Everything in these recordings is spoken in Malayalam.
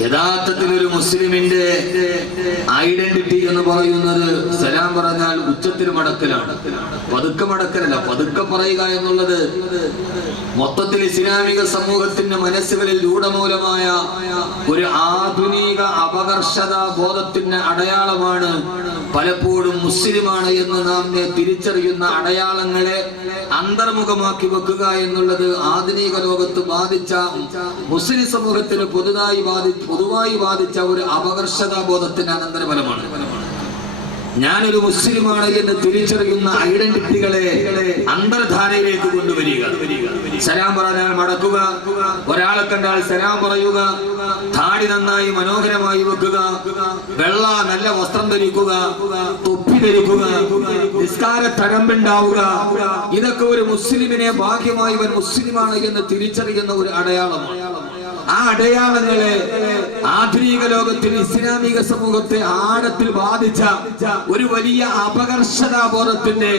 യഥാർത്ഥത്തിൽ ഒരു മുസ്ലിമിന്റെ ഐഡന്റിറ്റി എന്ന് പറയുന്നത് സലാം പറഞ്ഞാൽ ഉച്ചത്തിൽ മടക്കലാണ്, പതുക്കെ മടക്കലല്ല. പതുക്കെ പറയുക എന്നുള്ളത് മൊത്തത്തിൽ ഇസ്ലാമിക സമൂഹത്തിന്റെ മനസ്സുകളിൽ രൂഢമൂലമായ ഒരു ആധുനിക അപകർഷത ബോധത്തിന്റെ അടയാളമാണ്. പലപ്പോഴും മുസ്ലിമാണ് എന്ന് നാം തിരിച്ചറിയുന്ന അടയാളങ്ങളെ അന്തർമുഖമാക്കി വെക്കുക എന്നുള്ളത് ആധുനിക ലോകത്ത് ബാധിച്ച മുസ്ലിം സമൂഹത്തിന് പൊതുവായി ബാധിച്ച ഒരു അപകർഷതാ ബോധത്തിന്റെ അനന്തരഫലമാണ്. ഞാനൊരു മുസ്ലിമാണ് എന്ന് തിരിച്ചറിയുന്ന ഐഡന്റിറ്റികളെ അന്തർധാരയിലേക്ക് കൊണ്ടുവരിക. സലാം പറഞ്ഞാൽ മടക്കുക, ഒരാളെ കണ്ടാൽ സലാം പറയുക, താടി നന്നായി മനോഹരമായി വെക്കുക, വെള്ള നല്ല വസ്ത്രം ധരിക്കുക, തൊപ്പി ധരിക്കുക, നിസ്കാര തഴമ്പുണ്ടാവുക, ഇതൊക്കെ ഒരു മുസ്ലിമിനെ ഭാഗ്യമായി ഇവൻ മുസ്ലിമാണ് എന്ന് തിരിച്ചറിയുന്ന ഒരു അടയാളമാണ്. ആ അടയാളങ്ങളെ ആധുനിക ലോകത്തിൽ ഇസ്ലാമിക സമൂഹത്തെ ആഴത്തിൽ ബാധിച്ച ഒരു വലിയ അപകർഷതാബോധത്തിന്റെ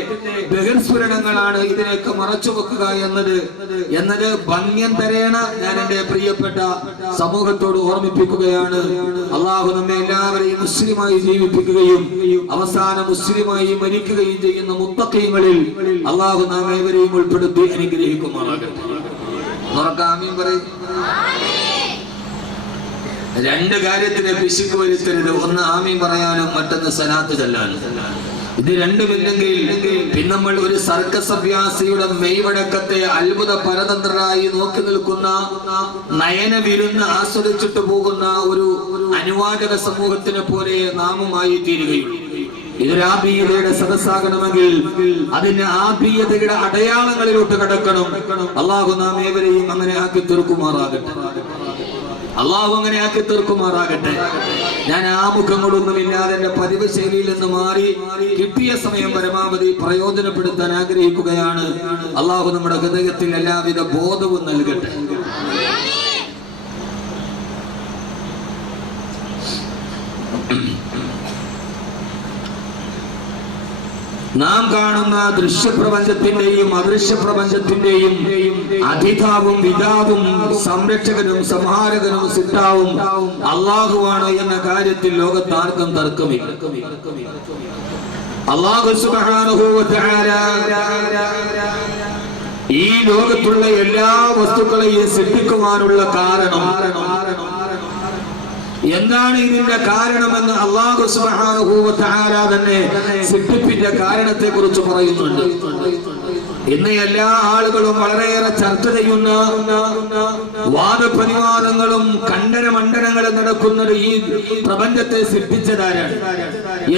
ബഹിർസ്ഫുരണങ്ങളാണ് ഇതിനൊക്കെ മറച്ചു വെക്കുക എന്നത് ഭംഗ്യന്തരേണ ഞാൻ എന്റെ പ്രിയപ്പെട്ട സമൂഹത്തോട് ഓർമ്മിപ്പിക്കുകയാണ്. അള്ളാഹു നമ്മെ എല്ലാവരെയും മുസ്ലിമായി ജീവിപ്പിക്കുകയും അവസാനം മുസ്ലിമായി മരിക്കുകയും ചെയ്യുന്ന മുത്തഖീങ്ങളിൽ അള്ളാഹു നാം ഏവരെയും ഉൾപ്പെടുത്തി അനുഗ്രഹിക്കുമാറാകട്ടെ. ആമീൻ പറയും. രണ്ട് കാര്യത്തിന് പിശുക്ക് വരുത്തരുത്. ഒന്ന് ആമീൻ പറയാനും മറ്റൊന്ന് സലാത്ത് ചൊല്ലാനും. ഇത് രണ്ടുമില്ലെങ്കിൽ പിന്നെ നമ്മൾ ഒരു സർക്കസ് അഭ്യാസിയുടെ മെയ്വഴക്കത്തെ അത്ഭുത പരതന്ത്രരായി നോക്കി നിൽക്കുന്ന നയന വിരുന്ന് ആസ്വദിച്ചിട്ട് പോകുന്ന ഒരു അനുവാചക സമൂഹത്തിനെ പോലെ നാമുമായി തീരുകയുള്ളൂ. ഇതൊരു ആത്മീയതയുടെ സദസ്സാകണമെങ്കിൽ അതിന് ആത്മീയതയുടെ അടയാളങ്ങളിലോട്ട് കടക്കണം. അള്ളാഹു നാം ഏവരെയും അങ്ങനെ ആക്കി തീർക്കുമാറാകട്ടെ. അള്ളാഹു അങ്ങനെ ആക്കി തീർക്കുമാറാകട്ടെ. ഞാൻ ആമുഖങ്ങളൊന്നും ഇല്ലാതെ എന്റെ പതിവ് ശൈലിയിൽ നിന്ന് മാറി കിട്ടിയ സമയം പരമാവധി പ്രയോജനപ്പെടുത്താൻ ആഗ്രഹിക്കുകയാണ്. അള്ളാഹു നമ്മുടെ ഹൃദയത്തിൽ എല്ലാവിധ ബോധവും നൽകട്ടെ. നാം കാണുന്ന ദൃശ്യപ്രപഞ്ചത്തിന്റെയും അദൃശ്യപ്രപഞ്ചത്തിന്റെയും അധിതാവും പിതാവും സംരക്ഷകനും സംഹാരകനും സിദ്ധാവും അള്ളാഹുവാണ് എന്ന കാര്യത്തിൽ ലോകത്താർക്കും തർക്കമില്ല. അല്ലാഹു സുബ്ഹാനഹു വ തആല ഈ ലോകത്തുള്ള എല്ലാ വസ്തുക്കളെയും സൃഷ്ടിക്കുവാനുള്ള കാരണം എന്താണ്, ഇതിന്റെ കാരണമെന്ന് അല്ലാഹു സുബ്ഹാനഹു വ തആല തന്നെ സൃഷ്ടിപ്പിന്റെ കാരണത്തെ കുറിച്ച് പറയുന്നുണ്ട്. ഇന്ന് എല്ലാ ആളുകളും വളരെയേറെ ചർച്ച ചെയ്യുന്ന വാദപ്രതിവാദങ്ങളും ഖണ്ഡന മണ്ഡനങ്ങളും നടക്കുന്നത് ഈ പ്രപഞ്ചത്തെ സൃഷ്ടിച്ചതാരാണ്,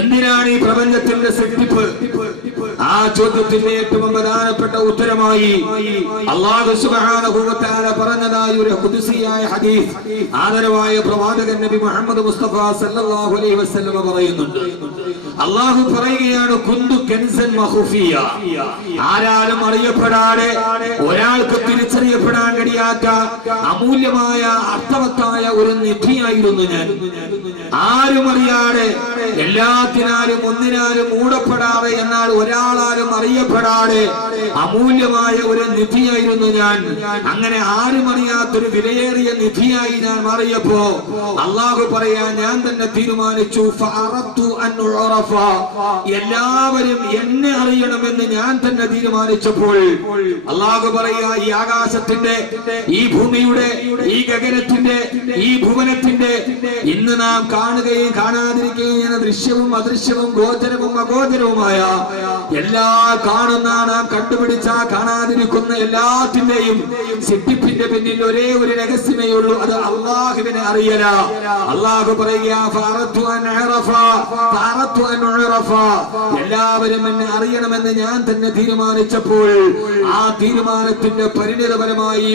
എന്തിനാണ് ഈ പ്രപഞ്ചത്തിന്റെ സൃഷ്ടിപ്പ്? ആ ചോദ്യത്തിന്റെ ഏറ്റവും പ്രധാനപ്പെട്ട ഉത്തരമായി അല്ലാഹു സുബ്ഹാനഹു വ തആല പറഞ്ഞതായ ഒരു ഖുദ്സിയായ ഹദീസ് ആദരവായ പ്രവാചകൻ നബി മുഹമ്മദ് മുസ്തഫ സല്ലല്ലാഹു അലൈഹി വസല്ലം പറയുന്നുണ്ട്. അല്ലാഹു പറയുകയാണ്, കുന്തു കൻസൻ മഖൂഫിയ, ആരാലും അറിയപ്പെടാതെ ഒരാൾക്ക് തിരിച്ചറിയപ്പെടാൻ കഴിയാത്ത അമൂല്യമായ അർത്ഥവത്തായ ഒരു നിധിയായിരുന്നു ഞാൻ. ആരും അറിയാതെ, എല്ലാത്തിനാലും ഒന്നിനാലും മൂടപ്പെടാതെ, എന്നാൽ ഒരാളാലും അറിയപ്പെടാതെ അമൂല്യമായ ഒരു നിധിയായിരുന്നു ഞാൻ. അങ്ങനെ ആരും അറിയാത്തൊരു വിലയേറിയ നിധിയായി ഞാൻ മാറിയപ്പോ അള്ളാഹു പറയാ, ഞാൻ തന്നെ തീരുമാനിച്ചു, എല്ലാവരും എന്നെ അറിയണമെന്ന് ഞാൻ തന്നെ തീരുമാനിച്ചപ്പോൾ അള്ളാഹു പറയാ, ഈ ആകാശത്തിന്റെ, ഈ ഭൂമിയുടെ, ഈ ഗഗനത്തിന്റെ, ഈ ഭുവനത്തിന്റെ ഇന്ന് നാം കാണുകയും കാണാതിരിക്കുകയും ചെയ്യുന്ന ദൃശ്യവും അദൃശ്യവും ഗോചരവും അഗോചരവുമായ എല്ലാ കാണുന്ന, നാം കണ്ടുപിടിച്ച, കാണാതിരിക്കുന്ന എല്ലാത്തിന്റെയും സൃഷ്ടിപ്പിന്റെ പിന്നിൽ ഒരേ ഒരു രഹസ്യമേ ഉള്ളൂ, അത് അള്ളാഹുവിനെ അറിയല. അള്ളാഹു പറയുക, എല്ലാവരും എന്നെ അറിയണമെന്ന് ഞാൻ തന്നെ തീരുമാനിച്ചപ്പോൾ ആ തീരുമാനത്തിന്റെ പരിണിതഫലമായി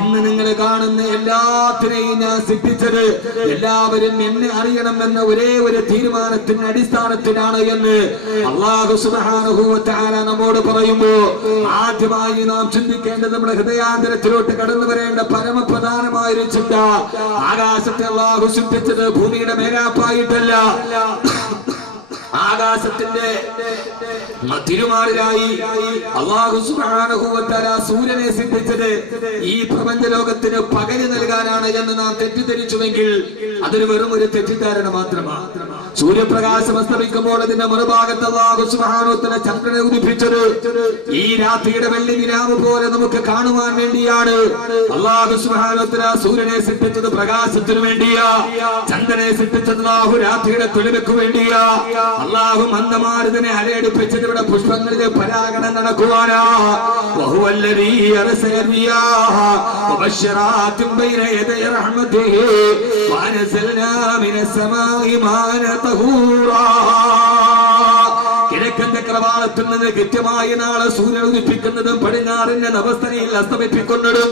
ഇന്ന് നിങ്ങൾ കാണുന്ന എല്ലാത്തിനെയും ഞാൻ സൃഷ്ടിച്ചത് എല്ലാവരും എന്നെ അറിയണമെന്ന ഒരേ ഒരു തീരുമാനത്തിന്റെ അടിസ്ഥാനത്തിലാണ് എന്ന് അല്ലാഹു സുബ്ഹാനഹു വ തആല നമ്മോട് പറയുമ്പോൾ ആദ്യമായി നാം ചിന്തിക്കേണ്ടത്, നമ്മുടെ ഹൃദയാന്തരത്തിലോട്ട് കടന്നു വരേണ്ട പരമപ്രധാനമായ ഒരു ചിന്ത, ആകാശത്തെ അല്ലാഹു സൃഷ്ടിച്ചത് ഭൂമിയുടെ മേലാപ്പായിട്ടല്ല, ആകാശത്തിന്റെ തിരുമാറിലായി അല്ലാഹു സുബ്ഹാനഹു വ തആല സൂര്യനെ സൃഷ്ടിച്ചത് ഈ പ്രപഞ്ച ലോകത്തിന് പകല് നൽകാനാണ് എന്ന് നാം തെറ്റിദ്ധരിച്ചുവെങ്കിൽ അതൊരു വെറും ഒരു തെറ്റിദ്ധാരണ മാത്രമാണ്. സൂര്യപ്രകാശം അസ്തമിക്കുമ്പോൾ അതിന്റെ മറുഭാഗത്ത് അല്ലാഹു സുബ്ഹാനഹു വ തആല ചന്ദ്രനെ ഉദിപ്പിച്ചത് ഈ രാത്രിയുടെ വെള്ളി നിലാവ് പോലെ നമുക്ക് കാണുവാൻ വേണ്ടിയാണ്. അല്ലാഹു സുബ്ഹാനഹു വ തആല സൂര്യനെ സൃഷ്ടിച്ചത് പ്രകാശത്തിനു വേണ്ടിയാ, ചന്ദ്രനെ സൃഷ്ടിച്ചത് അല്ലാഹു രാത്രിയുടെ തെളിവയ്ക്ക് വേണ്ടിയാ. അല്ലാഹു മന്ദമാരുതനെ അലയടിപ്പിച്ചത് ഇവിടെ പുഷ്പങ്ങളിലെ പരാഗണം നടക്കുവാനാ. വഹുവല്ലദീ അർസല റിയാഹ വബശ്ശറാത്തിൻ ബൈന യദയ റഹ്മതിഹി വഅൻസൽനാ മിനസ് സമാഇ മാഅൻ തഹൂറാ. കിഴക്കന്റെ കവാടത്തിൽ നിന്ന് കൃത്യമായി നാളെ സൂര്യൻ ഉദിപ്പിക്കുന്നതും പടിഞ്ഞാറിന്റെ നവസ്ഥനയിൽ അസ്തമിപ്പിക്കുന്നതും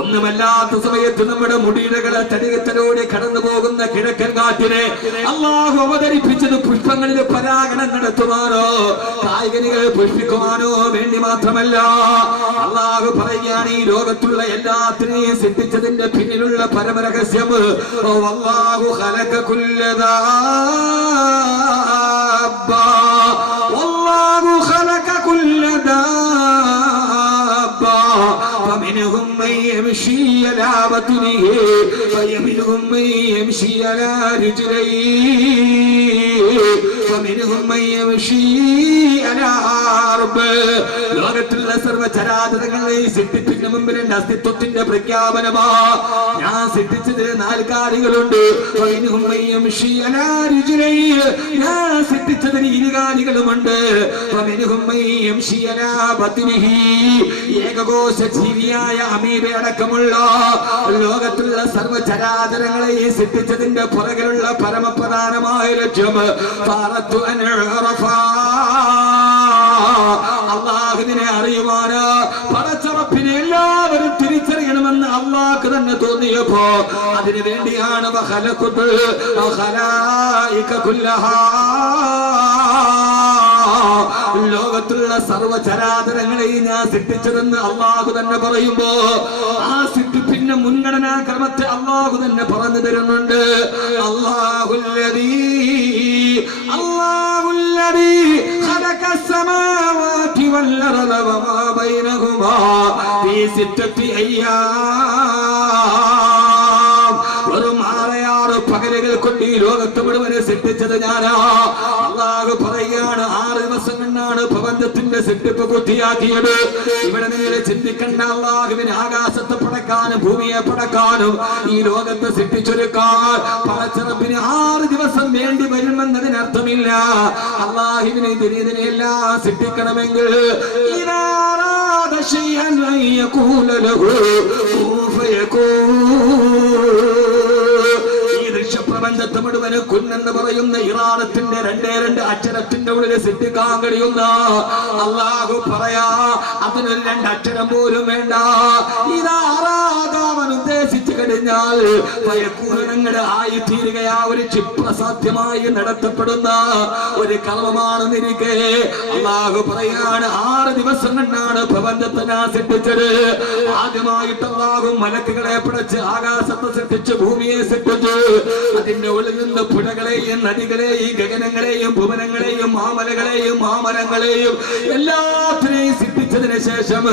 ഒന്നുമല്ലാത്ത സമയത്ത് നമ്മുടെ മുടിയിഴകളെ തടികത്തലോടെ കടന്നു പോകുന്ന കിഴക്കൻ കാറ്റിനെ അല്ലാഹു അവതരിപ്പിച്ചത് പുഷ്പങ്ങളിൽ പരാഗണം നടത്തുവാനോ കായികനികൾ പുഷ്പിക്കുവാനോ വേണ്ടി മാത്രമല്ല. അല്ലാഹു പറയുകയാണ്, ഈ ലോകത്തുള്ള എല്ലാത്തിനെയും സൃഷ്ടിച്ചതിന്റെ പിന്നിലുള്ള പരമരഹസ്യം വല്ലാഹു ഖലഖ കുല്ല ദാബ്ബ والله خلق كل دابة فمنهم من يمشي على بطنه ومنهم من يمشي على رجليه ومنهم من يمشي على أربع. ലോകത്തുള്ള സർവ്വചരാചരങ്ങളെ സൃഷ്ടിപ്പിക്കുന്ന മുമ്പിൽ എന്റെ അസ്തിത്വത്തിന്റെ പ്രഖ്യാപനമാ. ഞാൻ സൃഷ്ടിച്ചത് 4 കാലുകളുണ്ട്. ഞാൻ സൃഷ്ടിച്ചതിന് 2 കാലുകളുമുണ്ട്. ഏകകോശ ജീവിയായ അമീബ അടക്കമുള്ള ലോകത്തുള്ള സർവ്വചരാചരങ്ങളെ സൃഷ്ടിച്ചതിന്റെ പുറകിലുള്ള പരമപ്രധാനമായ ലക്ഷ്യം അള്ളാഹുവിനെ അറിയുവാന്, പടച്ചറപ്പിനെ എല്ലാവരും തിരിച്ചറിയണമെന്ന് അള്ളാഹ്ക്ക് തന്നെ തോന്നിയപ്പോ അതിനു വേണ്ടിയാണ് ലോകത്തുള്ള സർവ്വചരാചരങ്ങളെയും ഞാൻ സൃഷ്ടിച്ചതെന്ന് അള്ളാഹു തന്നെ പറയുമ്പോ ആ സൃഷ്ടിപ്പിന്റെ മുൻഗണനാ ക്രമത്തെ അള്ളാഹു തന്നെ പറഞ്ഞു തരുന്നുണ്ട്. അല്ലാഹുല്ലദീ ഖലഖ അസ്സമാവാതി വൽ അർള വമാ ബൈനഹുമാ ഫീ സിത്തത്തി അയ്യാം. വെറും 6 പകലുകൾ കൊണ്ട് ഈ ലോകത്ത് മുഴുവനെ സൃഷ്ടിച്ചത് ഞാനാ. അല്ലാഹു പറയുകയാണ്, 6 ദിവസം കൊണ്ടാണ് പ്രപഞ്ചത്തിന്റെ സൃഷ്ടിപ്പ് പൂർത്തിയാക്കിയത്. ഇവിടെ നിങ്ങൾ ചിന്തിക്കേണ്ട, അല്ലാഹുവിന് ആകാശത്തെ പടക്കാനും ഭൂമിയെ പടക്കാനും ഈ ലോകത്തെ സൃഷ്ടിച്ചൊരുക്കാൻ പടച്ചറപ്പിന് 6 ദിവസം വേണ്ടി വരുമെന്നതിനർത്ഥമില്ല. അല്ലാഹുവിന് ഇതിനെല്ലാം സൃഷ്ടിക്കണമെങ്കിൽ പ്രപഞ്ചത്തെ മുഴുവന് കുന്നെന്ന് പറയുന്ന ഇറാദത്തിന്റെ 2 അക്ഷരത്തിന്റെ ഉള്ളിൽ സൃഷ്ടിക്കാൻ കഴിയുന്ന അല്ലാഹു പറയാ, അതിന് 2 അക്ഷരം പോലും വേണ്ട. ഇതാറാകാവൻ ഉദ്ദേശിച്ചു കഴിഞ്ഞാൽ ഞങ്ങളുടെ ആയിത്തീരുകയാ ഒരു ക്ഷിപ്രസാധ്യമായി നടത്തപ്പെടുന്ന ഒരു കർമ്മമാണെന്നിരിക്കെ അല്ലാഹു പറയാണ്, 6 ദിവസം കൊണ്ടാണ് പ്രപഞ്ചത്തെ ഞാൻ സൃഷ്ടിച്ചത്. ആദ്യമായിട്ട് അല്ലാഹു മലക്കുകളെ പടച്ച് ആകാശത്തെ സൃഷ്ടിച്ച് ഭൂമിയെ സൃഷ്ടിച്ചു. അതിന്റെ ഉള്ളിൽ നിന്ന് പുഴകളെയും നദികളെയും ഗഗനങ്ങളെയും ഭുവനങ്ങളെയും മാമലകളെയും മാമരങ്ങളെയും എല്ലാത്തിനെയും സൃഷ്ടിച്ചതിന് ശേഷം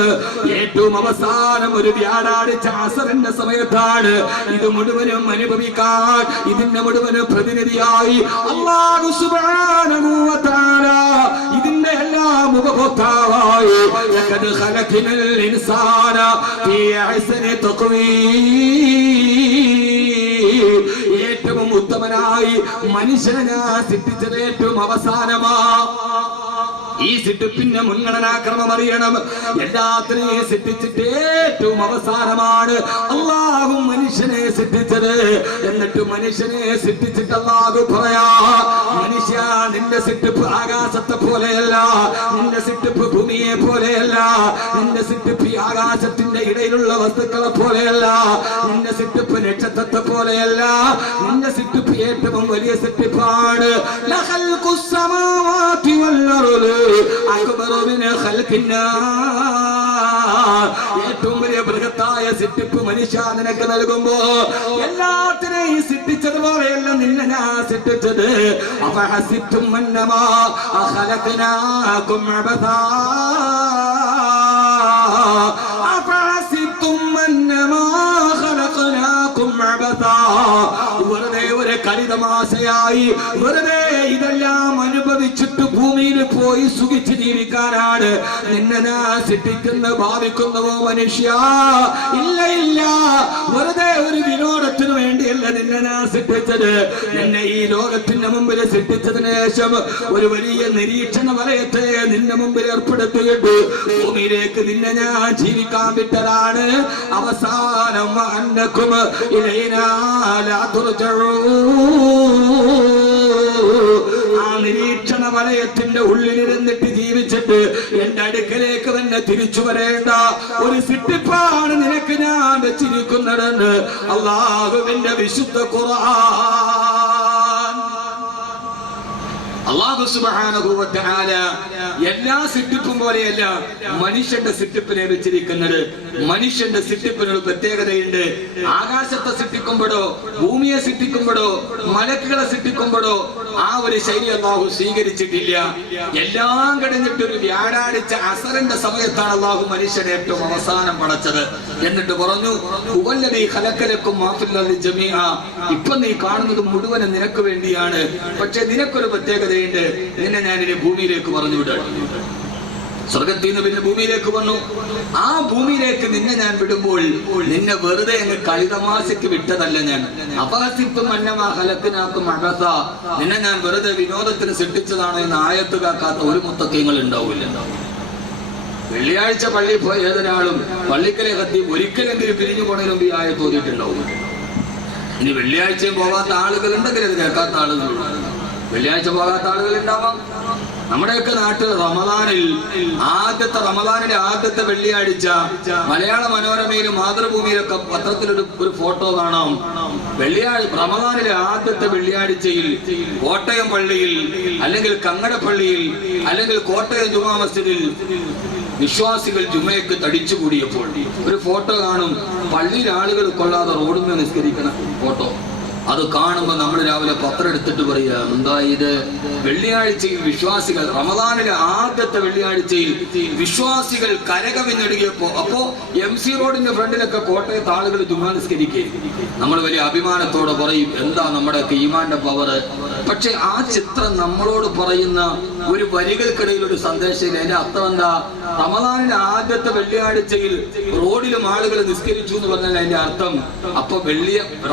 ഏറ്റവും അവസാനം ഒരു വ്യാഴാഴ്ച അസറിന്റെ സമയത്താണ് ഇത് മുഴുവനും അനുഭവിക്കാൻ, ഇതിന്റെ മുഴുവനും പ്രതിനിധിയായി അല്ലാഹു സുബ്ഹാനഹു വ തആല ഇതിന്റെ എല്ലാം ഉപഭോക്താവായി ലഖദ് ഖലഖനൽ ഇൻസാന ഫീ അഹ്സനി തഖ്വീം. ഏറ്റവും ഉത്തമനായി മനുഷ്യനെ ഞാൻ സൃഷ്ടിച്ചത് ഏറ്റവും അവസാനമാ. ഈ സൃഷ്ടിപ്പിന്റെ മുൻഗണനാക്രമം അറിയണം. എല്ലാത്തിനെയും സൃഷ്ടിച്ചിട്ട് ഏറ്റവും അവസാനമാണ് അല്ലാഹു മനുഷ്യനെ സൃഷ്ടിച്ചത്. എന്നിട്ട് മനുഷ്യനെ സൃഷ്ടിച്ചിട്ട് അല്ലാഹു പറയാ, മനുഷ്യ നിന്റെ സൃഷ്ടിപ്പ് ആകാശത്തെ പോലെയല്ല, നിന്റെ സൃഷ്ടിപ്പ് ഭൂമിയെ പോലെയല്ല, നിന്റെ സൃഷ്ടിപ്പ് ആകാശത്തിന്റെ ഇടയിലുള്ള വസ്തുക്കളെ പോലെയല്ല, നിന്റെ സിട്ടിപ്പ് നക്ഷത്രത്തെ പോലെയല്ല. നിന്റെ സിട്ടിപ്പ് ഏറ്റവും വലിയ സിട്ടിപ്പാണ്. ലഖൽഖുസ് സമാവാതി വൽ അർദ് അക്ബറു മിൻ ഖൽഖിന്നാർ. ഏറ്റവും വലിയ ബൃഹത്തായ സിട്ടിപ്പ് മനുഷ്യ നിനക്ക് നൽകുമ്പോ എല്ലാത്തിനെയും സിട്ടിച്ചതുപോലെയല്ല നിന്നെ ഞാൻ സിട്ടിച്ചത്. അഫഹസിബ്തും അന്നമാ ഖലഖനാകും അബഥാ അഫഹസിബ്തും അന്നമാ ഖലഖനാകും അബഥാ. വെറുതെ ഒരു കളിതമാശയായി വെറുതെ ഇതെല്ലാം അനുഭവിച്ചിട്ട് ഭൂമിയിൽ പോയി സുഖിച്ച് ജീവിക്കാനാണ് നിന്നെ ഞാൻ സിട്ടിക്കുന്ന ഭാവിക്കുന്നുവോ മനുഷ്യ? ഇല്ല ഇല്ല, വെറുതെ ഒരു വിനോദത്തിനു വേണ്ടിയല്ല നിന്നെ ഞാൻ സിട്ടിച്ചത്. നിന്നെ ഈ ലോകത്തിന്റെ മുമ്പിൽ സിട്ടിച്ചതിന് ശേഷം ഒരു വലിയ നിരീക്ഷണ വലയത്തെ നിന്റെ മുമ്പിൽ ഏർപ്പെടുത്തിയിട്ട് ഭൂമിയിലേക്ക് നിന്നെ ഞാൻ ജീവിക്കാൻ വിട്ടതാണ്. അവസാനം അന്നക്കും ഇലൈനാ ലാ ആ നിരീക്ഷണ വലയത്തിന്റെ ഉള്ളിലിരുന്നിട്ട് ജീവിച്ചിട്ട് എന്റെ അടുക്കലേക്ക് തന്നെ തിരിച്ചു വരേണ്ട ഒരു സിട്ടിപ്പാണ് നിനക്ക് ഞാൻ വെച്ചിരിക്കുന്നതെന്ന് അല്ലാഹുവിന്റെ വിശുദ്ധ ഖുർആൻ. അല്ലാഹു സുബ്ഹാനഹു വ തആല എല്ലാ സിട്ടിപ്പും പോലെയല്ല മനുഷ്യന്റെ സിട്ടിപ്പിനെ വെച്ചിരിക്കുന്നത്. മനുഷ്യന്റെ സിട്ടിപ്പിനൊരു പ്രത്യേകതയുണ്ട്. ആകാശത്തെ സിട്ടിക്കുമ്പോഴോ ഭൂമിയെ സിട്ടിക്കുമ്പോഴോ മലക്കുകളെ സിട്ടിക്കുമ്പോഴോ ആ ഒരു ശൈലി അല്ലാഹു സ്വീകരിച്ചിട്ടില്ല. എല്ലാം കഴിഞ്ഞിട്ടൊരു വ്യാഴാഴ്ച അസറിന്റെ സമയത്താണ് അല്ലാഹു മനുഷ്യനെ ഏറ്റവും അവസാനം പടച്ചത്. എന്നിട്ട് പറഞ്ഞു ഹുവല്ലദീ ഖലഖലക്കും മാ ഫിൽ അർദി ജമീഅ. ഇപ്പൊ നീ കാണുന്നത് മുഴുവൻ നിനക്ക് വേണ്ടിയാണ്. പക്ഷെ നിനക്കൊരു പ്രത്യേകതയുണ്ട്. നിന്നെ ഞാൻ ഇനി ഭൂമിയിലേക്ക് പറഞ്ഞു വിടാം. സ്വർഗത്തിൽ നിന്ന് പിന്നെ ഭൂമിയിലേക്ക് വന്നു. ആ ഭൂമിയിലേക്ക് നിന്നെ ഞാൻ വിടുമ്പോൾ നിന്നെ വെറുതെ അങ്ങ് കളിതമാശയ്ക്ക് വിട്ടതല്ല ഞാൻ. അഫഹസിബ്തും അന്നമാ ഖലഖനാകും അബഥാ. നിന്നെ ഞാൻ വെറുതെ വിനോദത്തിന് സൃഷ്ടിച്ചതാണോ എന്ന് ആയത്ത് കാക്കാത്ത ഒരു മുത്തക്കീങ്ങൾ ഉണ്ടാവില്ല. വെള്ളിയാഴ്ച പള്ളിയിൽ പോയ ഏതൊരാളും പള്ളിക്കലെ കത്തി ഒരിക്കലെങ്കിലും പിരിഞ്ഞു പോണതിന് മുമ്പ് ഈ ആയത്ത് ഓതിയിട്ടുണ്ടാവും. ഇനി വെള്ളിയാഴ്ചയും പോകാത്ത ആളുകൾ ഉണ്ടെങ്കിൽ അത് കേൾക്കാത്ത ആളുകളുണ്ട്. വെള്ളിയാഴ്ച പോകാത്ത ആളുകൾ ഉണ്ടാവാം. നമ്മുടെയൊക്കെ നാട്ടിൽ റമദാനിലെ ആദ്യത്തെ വെള്ളിയാഴ്ച മലയാള മനോരമയിലും മാതൃഭൂമിയിലൊക്കെ പത്രത്തിലൊരു ഫോട്ടോ കാണാം. റമദാനിലെ ആദ്യത്തെ വെള്ളിയാഴ്ചയിൽ കോട്ടയം പള്ളിയിൽ അല്ലെങ്കിൽ കങ്ങടപ്പള്ളിയിൽ അല്ലെങ്കിൽ കോട്ടയം ജുമാ മസ്ജിദിൽ വിശ്വാസികൾ ജുമയ്ക്ക് തടിച്ചുകൂടിയപ്പോൾ ഒരു ഫോട്ടോ കാണും. പള്ളിയിൽ ആളുകൾ കൊള്ളാതെ റോഡിൽ നിസ്കരിക്കണ ഫോട്ടോ. അത് കാണുമ്പോൾ നമ്മൾ രാവിലെ പത്രം എടുത്തിട്ട് പറയുക, എന്താ ഇത്? വെള്ളിയാഴ്ചയിൽ വിശ്വാസികൾ, റമദാനിലെ ആദ്യത്തെ വെള്ളിയാഴ്ചയിൽ വിശ്വാസികൾ കരകവിഞ്ഞൊഴുകിയപ്പോ അപ്പോ MC റോഡിന്റെ ഫ്രണ്ടിലൊക്കെ കോട്ടയത്ത് ആളുകൾ ജുമാ നിസ്കരിക്കുക. നമ്മൾ വലിയ അഭിമാനത്തോടെ പറയും എന്താ നമ്മുടെയൊക്കെ ഈമാന്റെ പവർ. പക്ഷെ ആ ചിത്രം നമ്മളോട് പറയുന്ന ഒരു വരികൾക്കിടയിൽ ഒരു സന്ദേശം. അതിന്റെ അർത്ഥം എന്താ? റമദാനിലെ ആദ്യത്തെ വെള്ളിയാഴ്ചയിൽ റോഡിലും ആളുകൾ നിസ്കരിച്ചു എന്ന് പറഞ്ഞാൽ അതിന്റെ അർത്ഥം അപ്പൊ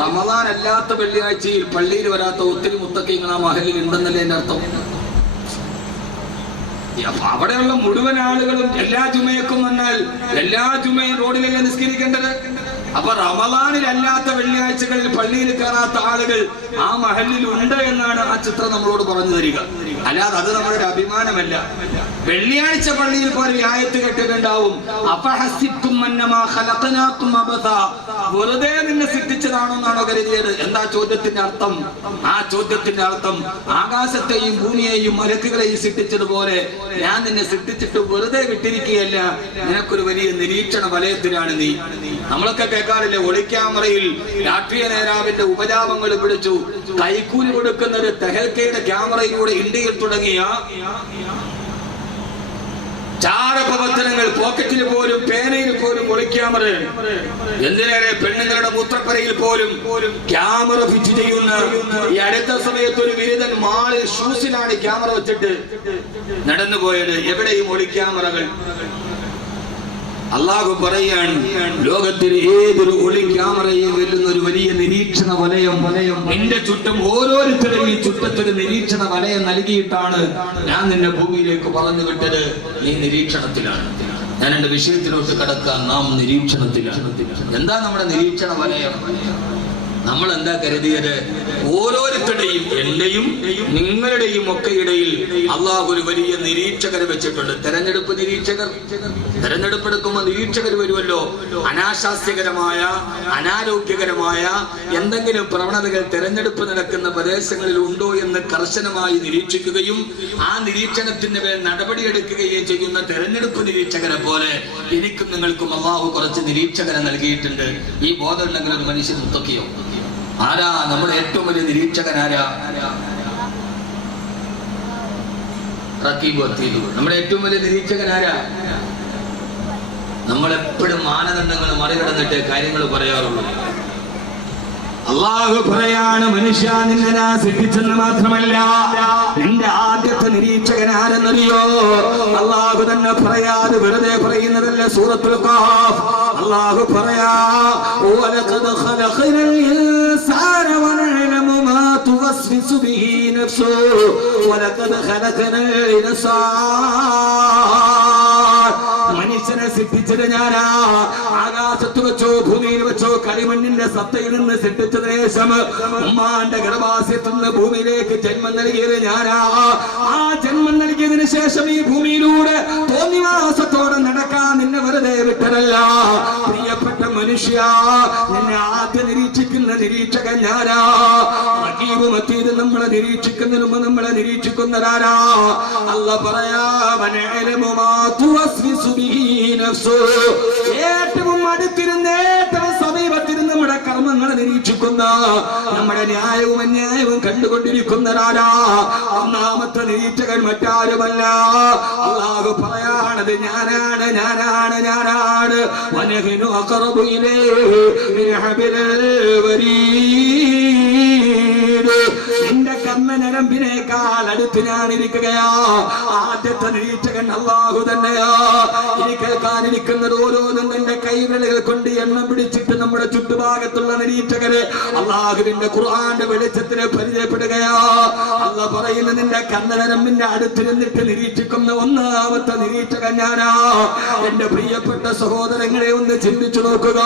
റമദാൻ അല്ലാത്ത വെള്ളിയാഴ്ചയിൽ പള്ളിയിൽ വരാത്ത ഒത്തിരി മുത്തക്കീങ്ങൾ ആ മഹലിൽ ഉണ്ടെന്നല്ലേ എന്റെ അർത്ഥം. അവിടെയുള്ള മുഴുവൻ ആളുകളും എല്ലാ ജുമയ്ക്കും വന്നാൽ എല്ലാ ജുമയും റോഡിലല്ലേ നിസ്കരിക്കേണ്ടത്. അപ്പൊ റമദാനിൽ അല്ലാത്ത വെള്ളിയാഴ്ചകളിൽ പള്ളിയിൽ കയറാത്ത ആളുകൾ ആ മഹലിൽ ഉണ്ട് എന്നാണ് ആ ചിത്രം നമ്മളോട് പറഞ്ഞു തരിക. അല്ലാതെ അത് നമ്മുടെ അഭിമാനമല്ല. വെള്ളിയാഴ്ച പള്ളിയിൽ പോയി ആയത്ത് കേട്ടിട്ടുണ്ടാവും, അഫഹസിബ്തും അന്നമാ ഖലഖനാകും അബഥാ. വെറുതെ നിന്നെ സൃഷ്ടിച്ചതാണോ എന്നാണോ കരുതിയത്? എന്താ ചോദ്യത്തിന്റെ അർത്ഥം? ആ ചോദ്യത്തിന്റെ അർത്ഥം ആകാശത്തെയും ഭൂമിയെയും മലക്കുകളെയും സൃഷ്ടിച്ചതുപോലെ ഞാൻ നിന്നെ സൃഷ്ടിച്ചിട്ട് വെറുതെ വിട്ടിരിക്കുകയല്ല. നിനക്കൊരു വലിയ നിരീക്ഷണ വലയത്തിലാണ് നീ. നമ്മളൊക്കെ കേൾക്കാറില്ലേ, ഒളിക്യാമറയിൽ രാഷ്ട്രീയ നേതാവിന്റെ ഉപജാപങ്ങൾ പിടിച്ചു കൈക്കൂലി കൊടുക്കുന്നത് തെഹൽക്കയുടെ ക്യാമറയിലൂടെ ഇന്ത്യയിൽ തുടങ്ങിയ ചാരപ്രവർത്തനങ്ങൾ. പോക്കറ്റിൽ പോലും പേനയിൽ പോലും ഒളിക്യാമറ. എന്തിനേറെ പെണ്ണുങ്ങളുടെ മൂത്രപ്പരയിൽ പോലും ക്യാമറ ഫിറ്റ് ചെയ്യുന്ന ഈ അടുത്ത സമയത്ത് ഒരു ബിരുദൻ മാളിൽ ഷൂസിലാണ് ക്യാമറ വെച്ചിട്ട് നടന്നുപോയത്. എവിടെയും ഒളിക്യാമറകൾ. അള്ളാഹു പറയാൻ ലോകത്തിൽ ഏതൊരു ഒളി ക്യാമറയും വെല്ലുന്ന ഒരു വലിയ നിരീക്ഷണ വലയം നിന്റെ ചുറ്റും ഓരോരുത്തരും ഈ ചുറ്റത്തൊരു നിരീക്ഷണ വലയം നൽകിയിട്ടാണ് ഞാൻ നിന്നെ ഭൂമിയിലേക്ക് പറഞ്ഞു വിട്ടത്. നീ നിരീക്ഷണത്തിലാണ്. ഞാൻ എന്റെ വിഷയത്തിലോട്ട് കടക്കാൻ നാം നിരീക്ഷണത്തിലാണ്. എന്താ നമ്മുടെ നിരീക്ഷണ വലയം? നമ്മൾ എന്താ കരുതിയത്? ഓരോരുത്തരുടെയും, എന്റെയും നിങ്ങളുടെയും ഒക്കെ ഇടയിൽ അള്ളാഹു ഒരു വലിയ നിരീക്ഷകരെ വെച്ചിട്ടുണ്ട്. തെരഞ്ഞെടുപ്പ് നിരീക്ഷകർ. തെരഞ്ഞെടുപ്പെടുക്കുമ്പോൾ നിരീക്ഷകർ വരുമല്ലോ. അനാശാസ്യകരമായ, അനാരോഗ്യകരമായ എന്തെങ്കിലും പ്രവണതകൾ തെരഞ്ഞെടുപ്പ് നടക്കുന്ന പ്രദേശങ്ങളിൽ ഉണ്ടോ എന്ന് കർശനമായി നിരീക്ഷിക്കുകയും ആ നിരീക്ഷണത്തിന് മേൽ നടപടിയെടുക്കുകയും ചെയ്യുന്ന തെരഞ്ഞെടുപ്പ് നിരീക്ഷകരെ പോലെ എനിക്കും നിങ്ങൾക്കും അള്ളാഹു കുറച്ച് നിരീക്ഷകരെ നൽകിയിട്ടുണ്ട്. ഈ ബോധം ഉണ്ടെങ്കിൽ ഒരു മനുഷ്യൻ മുത്തക്കിയോ? ആരാ നമ്മുടെ ഏറ്റവും വലിയ നിരീക്ഷകൻ? ആരാ? റഖീബ് അത്തീദ്. നമ്മുടെ ഏറ്റവും വലിയ നിരീക്ഷകൻ ആരാ? നമ്മളെപ്പോഴും മാനദണ്ഡങ്ങൾ മറികടന്നിട്ട് കാര്യങ്ങൾ പറയാറുള്ളൂ. അള്ളാഹു പറയാണ്, മനുഷ്യ നിന്നെ ഞാൻ സൃഷ്ടിച്ചെന്ന് മാത്രമല്ല, നിന്റെ ആദ്യത്തെ നിരീക്ഷകൻ ആരെന്നറിയോ? അള്ളാഹു തന്നെ പറയാതെ വെറുതെ പറയുന്നതല്ല. സൂറത്തുൽ ഖാഫ് അള്ളാഹു പറയാ, വലഖദ് ഖലഖനൽ ഇൻസാന വനഅലമു മാ തുവസ്വിസു ബിഹി നഫ്സു വലഖദ് ഖലഖനൽ ഇൻസാന. മനുഷ്യനെ സൃഷ്ടിച്ചത് ഞാനാ. ആകാശത്ത് വെച്ചോ ഭൂമിയിൽ വെച്ചോ കളിമണ്ണിന്റെ സത്തയിൽ നിന്ന് സൃഷ്ടിച്ചതിന് ശേഷം ഉമ്മാന്റെ ഗർഭാശയത്തിൽ നിന്ന് ഭൂമിയിലേക്ക് ജന്മം നൽകിയത് ഞാനാ. ആ ജന്മം നൽകിയതിനു ശേഷം ഈ ഭൂമിയിലൂടെ തോന്നിവാസത്തോടെ നടക്കാൻ നിന്നെ വെറുതെ വിട്ടതല്ല. പ്രിയപ്പെട്ട മനുഷ്യ, നിന്നെ ആദ്യം നിരീക്ഷിക്കുന്ന നിരീക്ഷകൻ ഞാനാ. റഖീബും അത്തീദും നമ്മളെ നിരീക്ഷിക്കുന്നതിന് മുമ്പ് നമ്മളെ നിരീക്ഷിക്കുന്നതാരാ? അല്ലാഹു പറയാ, വനഅലമു മാ തുവസ്വിസു ബിഹി നഫ്സു. ഏറ്റവും അടുത്തിരുന്ന്, ഏറ്റവും സമീപത്തിരുന്ന് നമ്മുടെ കർമ്മങ്ങളെ നിരീക്ഷിക്കുന്ന, നമ്മുടെ ന്യായവും അന്യായവും കണ്ടുകൊണ്ടിരിക്കുന്നതാരാ? ഒന്നാമത്തെ നിരീക്ഷകൻ മറ്റാരുമല്ല. അല്ലാഹു പറയാണത് ഞാനാണ്, ഞാനാണ്, ഞാനാണ്. വനഹ്നു അഖറബു ഇലൈഹി മിൻ ഹബ്ലിൽ വരീദ്. നിന്റെ കർമ്മനരമ്പിനേക്കാൾ അടുത്ത് ഞാൻ ഇരിക്കുകയാ. ആദ്യത്തെ നിരീക്ഷകൻ അല്ലാഹു തന്നെയാ. ഇനി കേൾക്കാനിരിക്കുന്നത് ഓരോന്നും നിന്റെ കൈവിരലുകൾ കൊണ്ട് എണ്ണം പിടിച്ചിട്ട് നമ്മുടെ ചുറ്റുഭാഗത്തുള്ള നിരീക്ഷകരെ അല്ലാഹുവിന്റെ ഖുർആന്റെ വെളിച്ചത്തിന് പരിചയപ്പെടുകയാ. അല്ലാഹു പറയുന്ന, നിന്റെ കർമ്മനരമ്പിന്റെ അടുത്തിരുന്നിട്ട് നിരീക്ഷിക്കുന്ന ഒന്നാമത്തെ നിരീക്ഷകൻ ഞാനാ. എന്റെ പ്രിയപ്പെട്ട സഹോദരങ്ങളെ, ഒന്ന് ചിന്തിച്ചു നോക്കുക.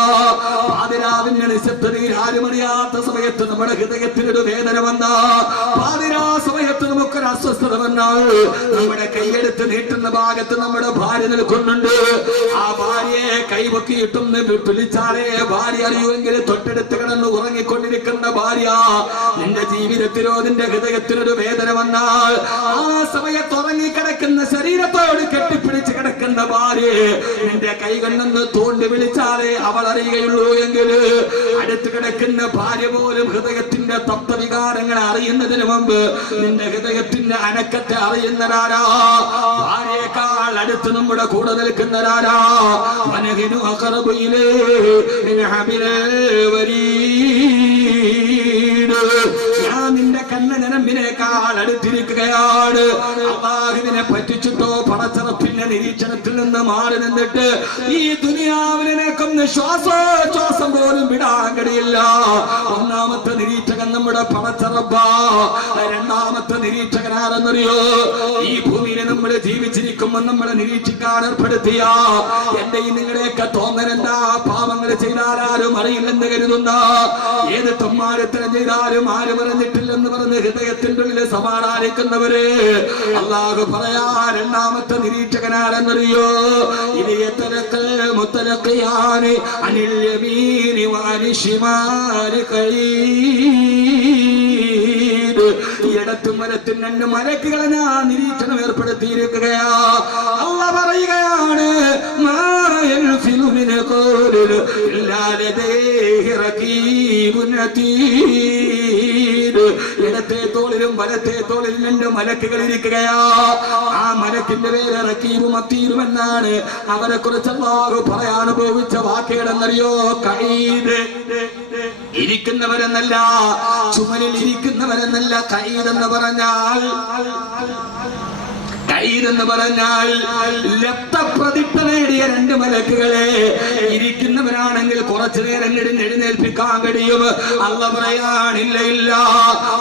പാതിരാവിന്റെ നിശബ്ദതയിൽ ആരുമറിയാത്ത സമയത്ത് നമ്മുടെ ഹൃദയത്തിനൊരു വേദന വന്നാ, പാതിരാ സമയത്ത് നമുക്കൊരു അസ്വസ്ഥത വന്നാൽ നമ്മുടെ കൈയെടുത്ത് നീട്ടുന്ന ഭാഗത്ത് നമ്മുടെ ഭാര്യ നിൽക്കുന്നുണ്ട്. ആ ഭാര്യയെ കൈപൊക്കിയിട്ടൊന്ന് വിളിച്ചാലേ ഭാര്യ അറിയുമെങ്കിൽ തൊട്ടടുത്ത് കിടന്ന് ഉറങ്ങിക്കൊണ്ടിരിക്കുന്ന ഭാര്യ, നിന്റെ ജീവിതത്തിലോ നിന്റെ ഹൃദയത്തിനൊരു വേദന വന്നാൽ ആ സമയത്ത് ഉറങ്ങിക്കിടക്കുന്ന ശരീരത്തോട് കെട്ടിപ്പിടിച്ച് കിടക്കുന്ന ഭാര്യ നിന്റെ കൈ കണ്ണെന്ന് തോണ്ടി വിളിച്ചാലേ അവൾ അറിയുകയുള്ളൂ എങ്കിൽ അടുത്ത് കിടക്കുന്ന ഭാര്യ പോലും ഹൃദയത്തിന്റെ തത്വവികാരങ്ങൾ അറിയുന്നതിന് മുമ്പ് നിന്റെ ഹൃദയത്തിന്റെ അനക്കത്തെ അറിയുന്നതാരാ? ഭാര്യയേക്കാൾ അടുത്ത് നമ്മുടെ കൂടെ നിൽക്കുന്നതാരാ? വനഹ്നു അഖറബു ഇലൈഹി മിൻ ഹബ്ലിൽ വരീദ്. ഞാൻ നിന്റെ കണ്ണനരമ്പിനേക്കാൾ അടുത്തിരിക്കുകയാണ്. അല്ലാഹുവിനെ പറ്റിച്ചിട്ടോ പടച്ചറപ്പിന്റെ നിരീക്ഷണത്തിൽ നിന്ന് മാറി നിന്നിട്ട് ഈ ദുനിയാവിലേക്കൊന്ന് ശ്വാസോച്ഛ്വാസം പോലും വിടാൻ കഴിയില്ല. ഒന്നാമത്തെ നിരീക്ഷകൻ നമ്മുടെ പടച്ചറപ്പാ. രണ്ടാമത്തെ നിരീക്ഷകൻ ആരെന്നറിയോ? ഈ ഭൂമിയിൽ നമ്മൾ ജീവിച്ചിരിക്കുമ്പോൾ നമ്മളെ നിരീക്ഷിക്കാൻ ഏർപ്പെടുത്തിയ എന്റെയും നിങ്ങളുടെയൊക്കെ തോന്നലെന്താ? പാപങ്ങൾ ചെയ്താൽ ആരും അറിയില്ലെന്ന് കരുതുന്ന, ഏത് തൊമ്മാരത്തരം ചെയ്താലും ആരും അറിഞ്ഞിട്ടില്ലെന്ന് പറഞ്ഞ് ഹൃദയത്തിന്റെ ഉള്ളിൽ സമാധാനിക്കുന്നവര് അല്ലാഹു പറയാ, രണ്ടാമത്തെ നിരീക്ഷകനാരെന്നറിയോ? ഇത് യതലഖൽ മുത്തലഖിയാനി അനിൽ യമീനി വഅനിൽ ശിമാലി ഖഈദ്. ഇടത്തും വലത്തും രണ്ട് മലക്കുകളെ ഞാൻ നിരീക്ഷണം ഏർപ്പെടുത്തിയിരിക്കുകയാ. അല്ലാഹു പറയുകയാണ്, മാ യൽഫിലു മിൻ ഖൗലിൻ ഇല്ലാ ലദൈഹി റഖീബുൻ അതീദ്. ഇടത്തെ തോളിലും വലത്തെ തോളിലും രണ്ട് മലക്കുകൾ ഇരിക്കുകയാ. ആ മലക്കിന്റെ പേര് റഖീബും അതീദും എന്നാണ്. അവരെ കുറിച്ച് അല്ലാഹു പറയാൻ ഉപയോഗിച്ച വാക്കുകളെന്നറിയോ? ഖഈദ്. ഇരിക്കുന്നവരെന്നല്ല, ചുമലിൽ ഇരിക്കുന്നവരെന്നല്ല. ഖഈദ് എന്ന് പറഞ്ഞാൽ കയ്യിൽ എന്ന് പറഞ്ഞാൽ ലപ്തപ്രതിഷ്ഠ നേടിയ രണ്ട് മലക്കുകളെ ഇരിക്കുന്നവരാണെങ്കിൽ കുറച്ചു നേരം എഴുന്നേൽപ്പിക്കാൻ കഴിയും. അല്ല പറയാനില്ല, ഇല്ല.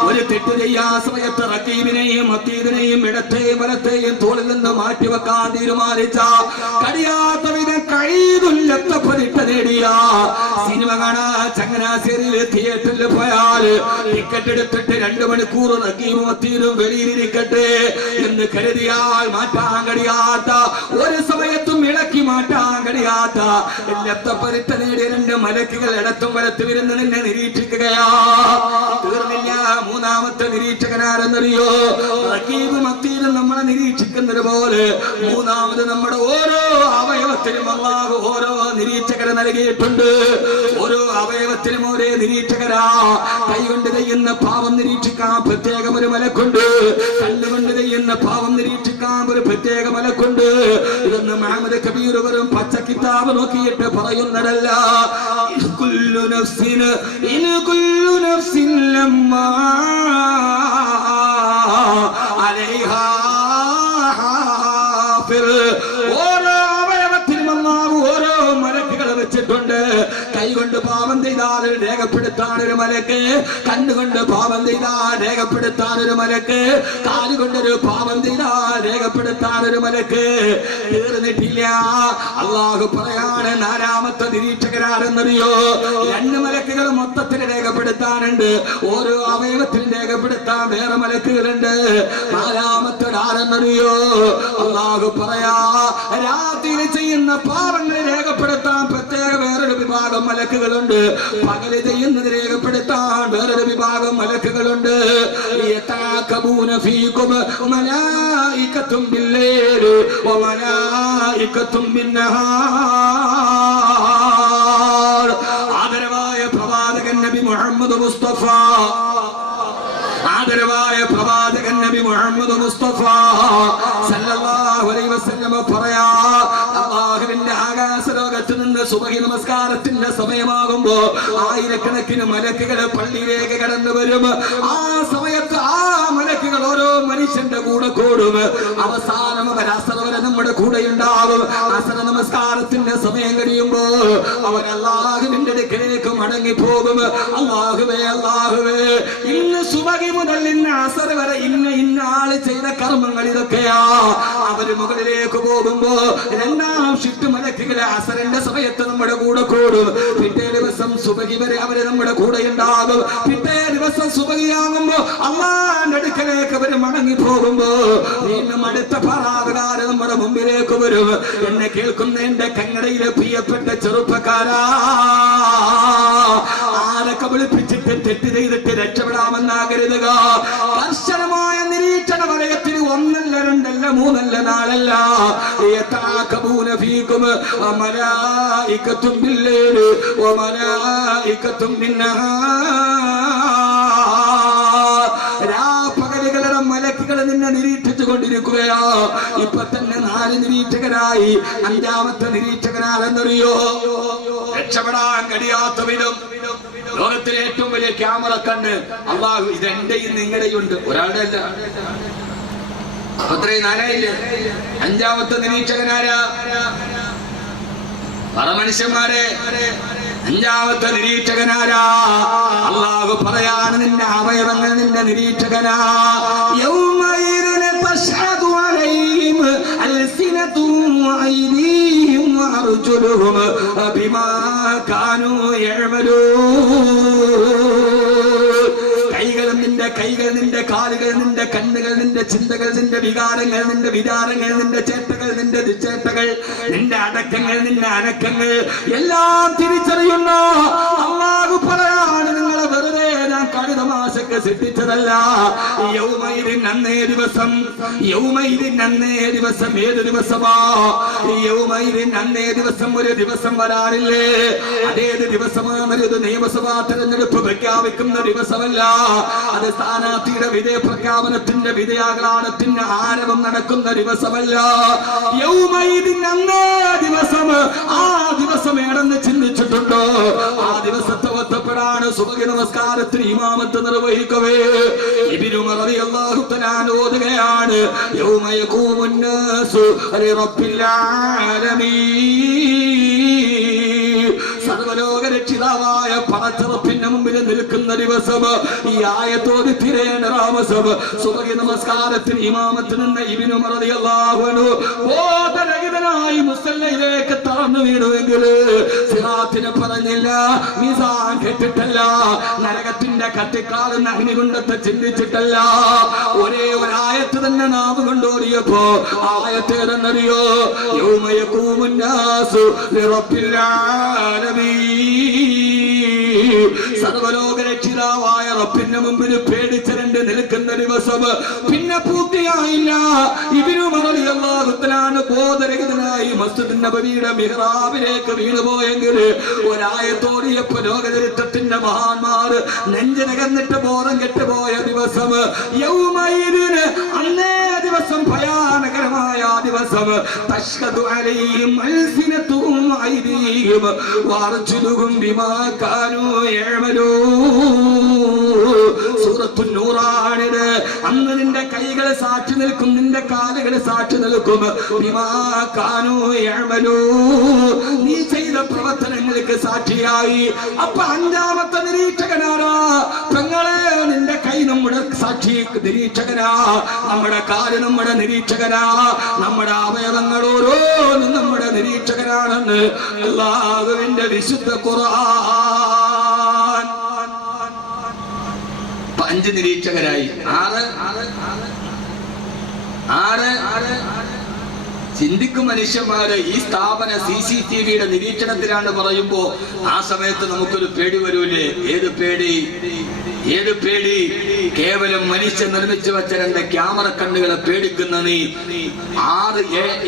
ഒരു തെറ്റ് ചെയ്യാ സമയത്ത് റക്കീബിനെയും അത്തീദിനെയും ഇടത്തെയും വലത്തെയും തോളിൽ നിന്ന് മാറ്റിവെക്കാൻ തീരുമാനിച്ച കഴിയാത്ത വിധം ലപ്തപ്രതിഷ്ഠ നേടിയ സിനിമ കാണാ ചങ്ങനാശ്ശേരിയിലെ തിയേറ്ററിൽ പോയാൽ ടിക്കറ്റ് എടുത്തിട്ട് 2 മണിക്കൂർ റക്കീബും അത്തീദും വെളിയിലിരിക്കട്ടെ എന്ന് കരുതിയാൽ മാറ്റാൻ കഴിയാത്ത, ഒരു സമയത്തും ഇളക്കി മാറ്റാൻ കഴിയാത്ത ലപ്തപ്രതിഷ്ഠ നേടിയ 2 മലക്കുകൾ ഇടത്തും വലത്തും ഇരുന്ന് നിന്നെ നിരീക്ഷിക്കുകയാ. തീർന്നില്ല. മൂന്നാമത്തെ നിരീക്ഷകനാരെന്നറിയോ? റക്കീബും അത്തീദും നമ്മളെ നിരീക്ഷിക്കുന്നത് പോലെ മൂന്നാമത് നമ്മുടെ ഓരോ അവയവത്തിനും അല്ലാഹു ഓരോ നിരീക്ഷകരെ നൽകിയിട്ടുണ്ട്. ഓരോ അവയവത്തിനും ഓരോ നിരീക്ഷകരാ. കൈകൊണ്ട് ചെയ്യുന്ന പാവം നിരീക്ഷിക്കാൻ പ്രത്യേകം ഒരു മലക്കുണ്ട്. കണ്ണുകൊണ്ട് ചെയ്യുന്ന പാവം നിരീക്ഷിക്കാൻ ഒരു പ്രത്യേക മലക്കുണ്ട്. ഇതൊന്ന് മുഹമ്മദ് കബീർ വെറും പച്ച കിതാബ് നോക്കിയിട്ട് പറയുന്നതല്ല. കുല്ലു നഫ്സിൻ ലമ്മാ അലൈഹാ ഹാഫിർ. ഓരോ അവയവത്തിനും അല്ലാഹു ഓരോ മലക്കുകളെ വെച്ചിട്ടുണ്ട്. കൈകൊണ്ട് പാപം ചെയ്താൽ രേഖപ്പെടുത്താൻ ഒരു മലക്ക്, കണ്ണുകൊണ്ട് പാപം ചെയ്താൽ രേഖപ്പെടുത്താൻ ഒരു മലക്ക്, കാലുകൊണ്ടൊരു പാപം ചെയ്താൽ രേഖപ്പെടുത്താൻ ഒരു മലക്ക്. തീർന്നിട്ടില്ല. അല്ലാഹു പറയാണ് നാലാമത്തെ നിരീക്ഷകരാരെന്നറിയോ? 2 മലക്കുകൾ മൊത്തത്തിൽ രേഖപ്പെടുത്താനുണ്ട്. ഓരോ അവയവത്തിനും രേഖപ്പെടുത്താൻ വേറെ മലക്കുകളുണ്ട്. നാലാമത്തെ ആരെന്നറിയോ? അല്ലാഹു പറയാ രാത്രി ചെയ്യുന്ന പാപങ്ങൾ രേഖപ്പെടുത്താൻ പ്രത്യേക വേറൊരു വിഭാഗം മലക്കുകളുണ്ട്. പകല് ചെയ്യുന്നത് രേഖപ്പെടുത്താൻ വേറൊരു വിഭാഗം മലക്കുകളുണ്ട്. യതഅഖബൂന ഫീകും മലായികത്തും ബില്ലൈലി വമലായികത്തും ബിന്നഹാർ. ആദരവായ പ്രവാചകൻ നബി മുഹമ്മദ് മുസ്തഫ, ആദരവായ പ്രവാചകൻ നബി മുഹമ്മദ് മുസ്തഫ സല്ലല്ലാഹു അലൈഹി വസല്ലം പറയാ, അല്ലാഹുവിന്റെ ആകാശലോകത്ത് നിന്ന് സുബഹി നമസ്കാരത്തിന്റെ സമയമാകുമ്പോ ആയിരക്കണക്കിന് മലക്കുകൾ പള്ളിയിലേക്ക് കടന്നു വരും. ആ സമയത്ത് ആ മലക്കുകൾ ഓരോ മനുഷ്യന്റെ കൂടെ കൂടും. അവസാനം അവർ അസർ വരെ നമ്മുടെ കൂടെ ഉണ്ടാവും. അസർ നമസ്കാരത്തിന്റെ സമയം കഴിയുമ്പോ അവൻ അല്ലാഹുവിന്റെ അടുക്കലേക്ക് മടങ്ങി പോകും. അല്ലാഹുവേ, അല്ലാഹുവേ, ഇന്ന് സുബഹി മുതൽ ഇന്ന് അസർ വരെ ഇന്ന ആള് ചെയ്ത കർമ്മങ്ങൾ ഇതൊക്കെയാ. അവര് മുകളിലേക്ക് പോകുമ്പോ 2ാം ഷിഫ്റ്റ് മലക്കുകളെ അസറിന്റെ സമയത്ത് നമ്മുടെ കൂടെ കൂടും. പിറ്റേ ദിവസം സുബഹി വരെ അവര് നമ്മുടെ കൂടെ ഉണ്ടാകും. പിറ്റേ ദിവസം സുബഹിയാകുമ്പോ അല്ലാഹുവിന്റെ അടുക്കലേക്ക് അവര് മടങ്ങി പോകുമ്പോ വീണ്ടും അടുത്ത പറാവുകാരൻ നമ്മുടെ മുമ്പിലേക്ക് വരും. എന്നെ കേൾക്കുന്ന എന്റെ കങ്ങടയിലെ പ്രിയപ്പെട്ട ചെറുപ്പക്കാരാ, ആരെ കബളിപ്പിച്ചിട്ട് തെറ്റ് ചെയ്തിട്ട് രക്ഷപ്പെടാമെന്നാകരുതുക. കർശനമായ നിരീക്ഷണ വലയത്തിന് 1 അല്ല 2 അല്ല 3 അല്ല 4 അല്ല. യതഅഖബൂന ഫീകും മലായികത്തും ബില്ലൈലി വമലായികത്തും ബിന്നഹാർ. രാപ്പകലുകളുടെ മലക്കുകൾ നിന്നെ നിരീക്ഷിച്ചു കൊണ്ടിരിക്കുകയാ. ഇപ്പൊ തന്നെ 4 നിരീക്ഷകരായി. 5ാമത്തെ നിരീക്ഷകനാരെന്നറിയോ? രക്ഷപ്പെടാൻ കഴിയാത്ത വിധം ലോകത്തിലെ ഏറ്റവും വലിയ ക്യാമറ കണ്ണ് അല്ലാഹു ഇതെന്റെയും നിങ്ങളുടെയും ഉണ്ട്, ഒരാളുടെ അല്ല. അത്രയും 4 ആയില്ലേ? 5ാമത്തെ നിരീക്ഷകനാരാ? മനുഷ്യന്മാരെ. 5ാമത്തെ നിരീക്ഷകനാരാ? അല്ലാഹു പറയാണ് നിന്റെ അവയവങ്ങൾ നിന്റെ നിരീക്ഷകനാ. യൗമഇദിൻ തശ്ഹദു അലൈഹിം അൽസിനതുഹും വഅയ്ദീഹിം വഅർജുലുഹും ബിമാ കാനൂ യഅമലൂൻ. കൈകൾ നിന്റെ നിന്റെ കാലുകൾ നിന്റെ കണ്ണുകൾ നിന്റെ ചിന്തകൾ നിന്റെ വികാരങ്ങൾ നിന്റെ വിചാരങ്ങൾ നിന്റെ ചേട്ടകൾ നിന്റെ ദുശ്ചേട്ടകൾ നിന്റെ അടക്കങ്ങൾ നിന്റെ അനക്കങ്ങൾ എല്ലാം തിരിച്ചറിയുന്ന അല്ലാഹു പറയാണ് നിങ്ങളെ വെറുതെ ഞാൻ കഴുതമാശക്ക് സൃഷ്ടിച്ചതല്ല. യൗമഇദിൻ അന്നേ ദിവസം, യൗമഇദിൻ അന്നേ ദിവസം ഏത് ദിവസമാ? യൗമഇദിൻ അന്നേ ദിവസം ഒരു ദിവസം വരാറില്ലേ? അതേത് ദിവസമാണത്? നിയമസഭാ തെരഞ്ഞെടുപ്പ് പ്രഖ്യാപിക്കുന്ന ദിവസമല്ല. അത് സ്ഥാനാർത്ഥിയുടെ വിജയ പ്രഖ്യാപനത്തിന്റെ വിജയാഘ്ലാനത്തിന്റെ ആരവം നടക്കുന്ന ദിവസമല്ല. യൗമഇദിൻ അന്നേ ദിവസം. ആ ദിവസം ഏടെന്ന് ചിന്തിച്ചിട്ടുണ്ടോ? ആ ദിവസത്തെ ഒത്തപ്പെടാണ് സുബഹി നമസ്കാരത്തിന് ഇമാമത്ത് നിർവഹിക്കവേ ഇബ്നു ഉമർ റളിയല്ലാഹു തആല ഓതുകയാണ് യൗമ യഖൂമുൻ നാസു ലിറബ്ബിൽ ആലമീൻ സർവലോക രക്ഷിതാവായ പടച്ചറപ്പിന്റെ മുമ്പിൽ നിൽക്കുന്ന ദിവസം ഈ ആയത്തോട് തിരയേണ്ട താമസം സുബഹി നമസ്കാരത്തിന് ഇമാമത്ത് നിന്ന ഇബ്നു ഉമർ റളിയല്ലാഹു അൻഹു ബോധരഹിതനായി മുസല്ലയിലേക്ക് തളർന്നു വീണുവെങ്കിൽ സിറാത്തിനെ പറഞ്ഞില്ല, മീസാൻ കേട്ടിട്ടല്ല, നരകത്തിന്റെ കത്തിക്കാളുന്ന അഗ്നികുണ്ഡത്തെ ചിന്തിച്ചിട്ടല്ല, ഒരേ ഒരായത്ത് തന്നെ നാവ് കൊണ്ടോടിയപ്പോ ആയത്തേതെന്നറിയോ യൗമ യഖൂമുൻ നാസു ലിറബ്ബിൽ ആലമീൻ സർവലോക രക്ഷിതാവായ റബ്ബിന്റെ മുമ്പിൽ പേടിച്ചരണ്ട് നിൽക്കുന്ന ദിവസം. പിന്നെ പൂർത്തിയായില്ല. ഇബ്നു ഉമർ റളിയല്ലാഹു തആല ബോധരഹിതനായി മസ്ജിദ് നബവിയുടെ മിഹ്റാബിലേക്ക് വീണുപോയെങ്കിൽ ഒരായത്തോടിയപ്പോ ലോകചരിത്രത്തിന്റെ മഹാന്മാർ നെഞ്ചിനകന്നിട്ട് ബോധം കെട്ടുപോയ ദിവസം യൗമൈദിന് അന്നേ ദിവസം ഭയാനകരമായ ദിവസം തശ്ഹദു അലൈഹിം അൽസിനതുഹും വഅയ്ദീഹിം വഅർജുലുഹും ബിമാ കാനൂ യഅമലൂൻ. സൂറത്തുൻ നൂറാണിത്. അന്ന് നിന്റെ കൈകൾ സാക്ഷി നിൽക്കും, നിന്റെ കാലുകൾ സാക്ഷി നിൽക്കും. ബിമാ കാനൂ യഅമലൂൻ, നീ ചെയ്ത പ്രവർത്തനങ്ങൾക്ക് സാക്ഷിയായി. അപ്പൊ അഞ്ചാമത്തെ നിരീക്ഷകനാരാ? പെങ്ങളെ, നിന്റെ കൈ നമ്മുടെ സാക്ഷി നിരീക്ഷകനാ, നമ്മുടെ കാല് നമ്മുടെ നിരീക്ഷകനാ, നമ്മുടെ അവയവങ്ങൾ ഓരോന്നും നമ്മുടെ നിരീക്ഷകനാണെന്ന് അല്ലാഹുവിന്റെ വിശുദ്ധ ഖുർആൻ. 5 നിരീക്ഷകരായി. 6 ചിന്തിക്കും മനുഷ്യന്മാര്. ഈ സ്ഥാപന CCTVയുടെ നിരീക്ഷണത്തിലാണ് പറയുമ്പോ ആ സമയത്ത് നമുക്കൊരു പേടി വരൂലേ? ഏത് പേടി? കേവലം മനുഷ്യൻ നിർമ്മിച്ചു വെച്ച 2 ക്യാമറ കണ്ണുകളെ പേടിക്കുന്ന നീ 6,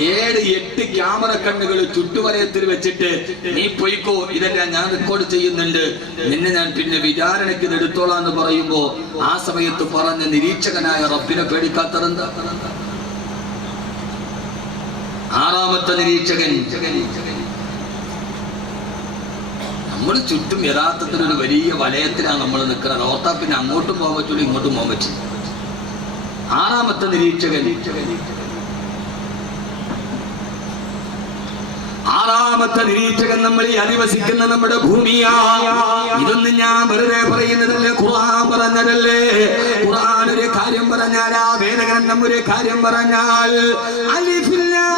7, 8 ക്യാമറ കണ്ണുകൾ ചുറ്റുവലയത്തിൽ വെച്ചിട്ട് നീ പൊയ്ക്കോ, ഇതെല്ലാം ഞാൻ റെക്കോർഡ് ചെയ്യുന്നുണ്ട്, നിന്നെ ഞാൻ പിന്നെ വിചാരണയ്ക്ക് എടുത്തോളാം എന്ന് പറയുമ്പോ ആ സമയത്ത് പറഞ്ഞ നിരീക്ഷകനായ റബ്ബിനെ പേടിക്കാത്തതെന്താ? 6ാമത്തെ നിരീക്ഷകൻ. നമ്മൾ ചുറ്റും യഥാർത്ഥത്തിൽ ഒരു വലിയ വലയത്തിലാണ് നമ്മൾ നിൽക്കുന്നത്. ഓർത്താ പിന്നെ അങ്ങോട്ടും പോകാൻ പറ്റൂല, ഇങ്ങോട്ടും പോകാൻ പറ്റില്ല. 6ാമത്തെ നിരീക്ഷകൻ. 6ാമത്തെ നിരീക്ഷകൻ നമ്മൾ ഈ അധിവസിക്കുന്ന നമ്മുടെ ഭൂമിയാ. ഇതൊന്നും ഞാൻ വെറുതെ പറയുന്നതല്ലേ, ഖുർആൻ പറഞ്ഞതല്ലേ. ഖുർആൻ ഒരു കാര്യം പറഞ്ഞാൽ, ആ വേദഗ്രന്ഥം ഒരു കാര്യം പറഞ്ഞാൽ അലിഫ് ലാം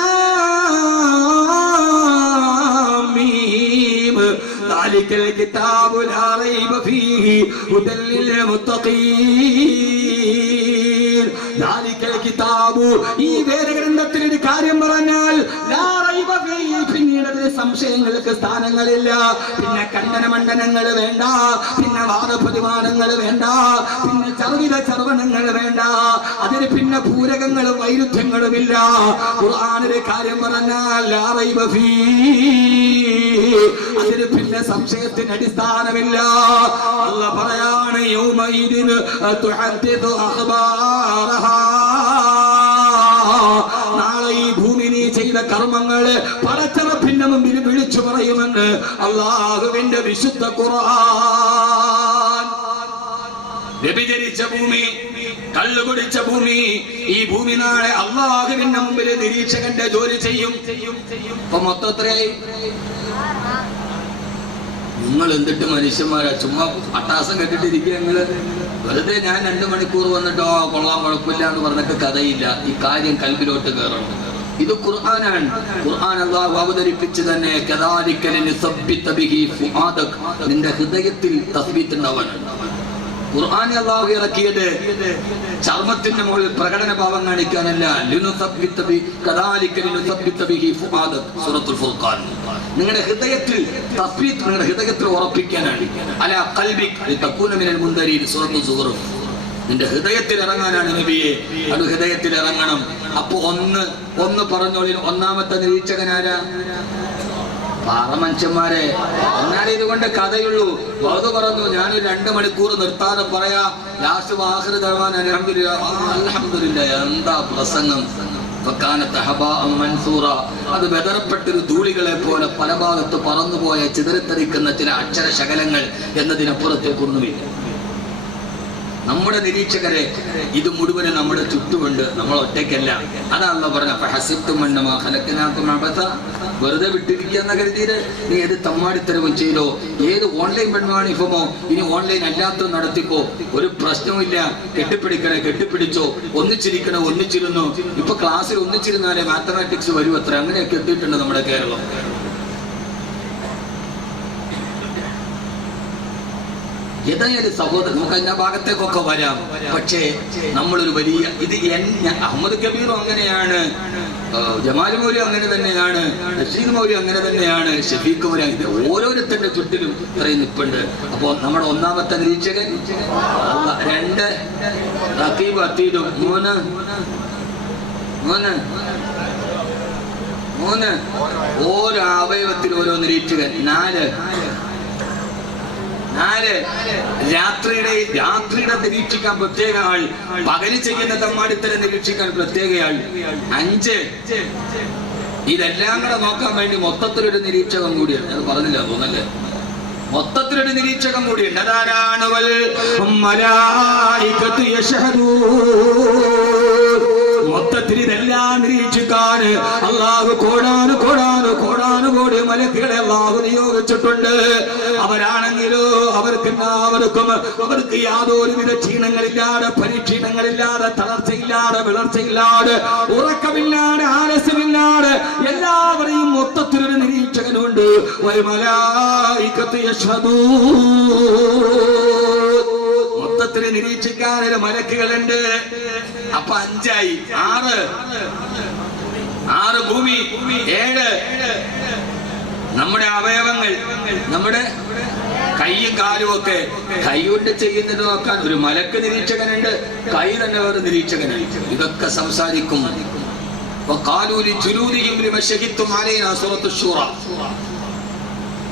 മീം ദാലികൽ കിതാബു ലാ റൈബ ഫീഹി ഹുദൽ ലിൽ മുത്തഖീൻ. ദാലികൽ കിതാബു, ഈ വേദഗ്രന്ഥത്തിൽ ഒരു കാര്യം പറഞ്ഞാൽ ലാ റൈബ ഫീഹി, പിന്നീട് സംശയങ്ങൾക്ക് സ്ഥാനങ്ങളില്ല, പിന്നെ ഖണ്ഡനമണ്ഡനങ്ങൾ വേണ്ട, പിന്നെ വാദപ്രതിവാദങ്ങൾ വേണ്ട, പിന്നെ ചർവണങ്ങൾ വേണ്ട, അതിന് പിന്നെ പൂരകങ്ങളും വൈരുദ്ധ്യങ്ങളുമില്ല. ഖുർആനിലെ കാര്യം പറഞ്ഞാൽ ലാ റൈബ ഫീഹി, അതിന് പിന്നെ സംശയത്തിന് അടിസ്ഥാനമില്ല. അല്ലാഹ് പറയാണ് യൗമൈദിൻ തുഹദ്ദിദു അഖ്ബാറഹാ, നാളെ ഈ ഭൂമി നീ ചെയ്ത കർമ്മങ്ങള് പടച്ചറപ്പിന്റെ മുമ്പിൽ വിളിച്ചു പറയുമെന്ന് അല്ലാഹുവിന്റെ വിശുദ്ധ ഖുർആൻ. വ്യഭിചരിച്ച ഭൂമി, കള്ളുകുടിച്ച ഭൂമി, ഈ ഭൂമി നാളെ അല്ലാഹുവിന്റെ മുമ്പിൽ നിരീക്ഷകന്റെ ജോലി ചെയ്യും. അപ്പൊ മൊത്തത്രയായി. നിങ്ങൾ എന്തിട്ട് മനുഷ്യന്മാരാ ചുമ്മാ അട്ടാസം കെട്ടിട്ടിരിക്കുക? നിങ്ങള് വെറുതെ ഞാൻ 2 മണിക്കൂർ വന്നിട്ടോ കൊള്ളാൻ കുഴപ്പമില്ല എന്ന് പറഞ്ഞിട്ട് കഥയില്ല. ഈ കാര്യം കൽബിലോട്ട് കയറണം. ഇത് ഖുർആനാണ്. ഖുർആൻ അല്ലാഹു അവതരിപ്പിച്ച് തന്നെ നിന്റെ ഹൃദയത്തിൽ തസ്ബീത്ത് ഉണ്ടാവാനാണ്. ഖുർആൻ അല്ലാഹു ഇറക്കിയത് ചർമ്മത്തിന്റെ മുകളിൽ പ്രകടന ഭാവം കാണിക്കാനല്ല. സൂറത്തുൽ ഫുർഖാൻ. നിങ്ങളുടെ ഹൃദയത്തിൽ തസ്ബീത്ത്, നിങ്ങളുടെ ഹൃദയത്തിൽ ഉറപ്പിക്കാനാണ്. അലാ ഖൽബിക് ലിതകൂന മിനൽ മുൻദരീൻ. സൂറത്തുൽ സുഖ്റൂഫ്. നിന്റെ ഹൃദയത്തിൽ ഇറങ്ങാനാണ് നബിയെ, അത് ഹൃദയത്തിൽ ഇറങ്ങണം. അപ്പൊ ഒന്ന് പറഞ്ഞോളി. 1ാമത്തെ നിരീക്ഷകനാരാ? പാറമനുഷ്യന്മാരെ. എന്നാലും ഇതുകൊണ്ട് കഥയുള്ളൂ. അത് പറഞ്ഞു ഞാൻ 2 മണിക്കൂർ നിർത്താതെ പറയാ. ലാസ്റ്റ് ആഖിർ ദഅ്വാന അൽഹംദുലില്ലാഹ്. അൽഹംദുലില്ലാഹ്. എന്താ പ്രസംഗം! അത് വെതറപ്പെട്ടൊരു ധൂളികളെ പോലെ പല ഭാഗത്ത് പറന്നുപോയ ചിതറിത്തെറിക്കുന്ന ചില അക്ഷരശകലങ്ങൾ എന്നതിനപ്പുറത്തേക്കൊന്നുമില്ല. നമ്മുടെ നിരീക്ഷകരെ ഇത് മുഴുവനും നമ്മുടെ ചുറ്റുമുണ്ട്, നമ്മൾ ഒറ്റയ്ക്കല്ല. അതാണല്ലോ പറഞ്ഞ വെറുതെ വിട്ടിരിക്കുന്ന കരുതിയത് നീ ഏത് തമ്മാടിത്തരവും ചെയ്തോ, ഏത് ഓൺലൈൻ പെൺവാണിഫമോ ഇനി ഓൺലൈൻ അല്ലാത്ത നടത്തിക്കോ, ഒരു പ്രശ്നവുമില്ല. കെട്ടിപ്പിടിക്കണേ കെട്ടിപ്പിടിച്ചോ, ഒന്നിച്ചിരിക്കണേ ഒന്നിച്ചിരുന്നു. ഇപ്പൊ ക്ലാസ്സിൽ ഒന്നിച്ചിരുന്നാലേ മാത്തമാറ്റിക്സ് വരും അത്ര, അങ്ങനെയൊക്കെ എത്തിയിട്ടുണ്ട് നമ്മുടെ കേരളം. ഏതായാലും സഹോദരൻ നമുക്ക് അതിന്റെ ഭാഗത്തേക്കൊക്കെ വരാം. പക്ഷേ നമ്മളൊരു വലിയ ഇത് അഹമ്മദ് കബീറും അങ്ങനെയാണ്, ജമാൽ മൗലി അങ്ങനെ തന്നെയാണ്, റഷീദ് മൗലി അങ്ങനെ തന്നെയാണ്, ഷഫീഖ് മൗലി അങ്ങനെ, ഓരോരുത്തരുടെ ചുറ്റിലും ഇത്രയും നിൽപ്പുണ്ട്. അപ്പോ നമ്മുടെ ഒന്നാമത്തെ നിരീക്ഷകൻ 2 റഖീബ് അത്തീദും 3 ഓരോ അവയവത്തിൽ ഓരോ നിരീക്ഷകൻ 4 രാത്രിയുടെ നിരീക്ഷിക്കാൻ പ്രത്യേക ആൾ, പകല് ചെയ്യുന്ന തമ്മാടിത്തരം നിരീക്ഷിക്കാൻ പ്രത്യേക ആൾ 5. ഇതെല്ലാം കൂടെ നോക്കാൻ വേണ്ടി മൊത്തത്തിലൊരു നിരീക്ഷകം കൂടിയാണ്. അത് പറഞ്ഞില്ല തോന്നല്ലേ, മൊത്തത്തിലൊരു നിരീക്ഷകം കൂടിയുണ്ട്. അതാരാണ്? മൊത്തത്തിൽ ഇതെല്ലാം നിരീക്ഷിക്കാൻ അല്ലാഹു കോടാനുകോടി മലക്കുകളെ അല്ലാഹു നിയോഗിച്ചിട്ടുണ്ട്. അവരാണെങ്കിലോ അവർക്ക് യാതൊരുവിധ ക്ഷീണങ്ങളില്ലാതെ, പരീക്ഷണങ്ങളില്ലാതെ, തളർച്ചയില്ലാതെ, വിളർച്ചയില്ലാതെ, ഉറക്കമില്ലാതെ, ആലസ്യമില്ലാതെ എല്ലാവരെയും മൊത്തത്തിലൊരു നിരീക്ഷകനുണ്ട്. മൊത്തത്തിൽ നിരീക്ഷിക്കാൻ ഒരു മലക്കുകളുണ്ട്. അപ്പൊ 5 ആയി. 6 ഭൂമി, 7 നമ്മുടെ അവയവങ്ങൾ, നമ്മുടെ കൈയും കാലും ഒക്കെ. കൈ കൊണ്ട് ചെയ്യുന്നത് നോക്കാൻ ഒരു മലക്ക് നിരീക്ഷകനുണ്ട്, കൈ തന്നെ വേറെ നിരീക്ഷകനുണ്ട്. ഇതൊക്കെ സംസാരിക്കും.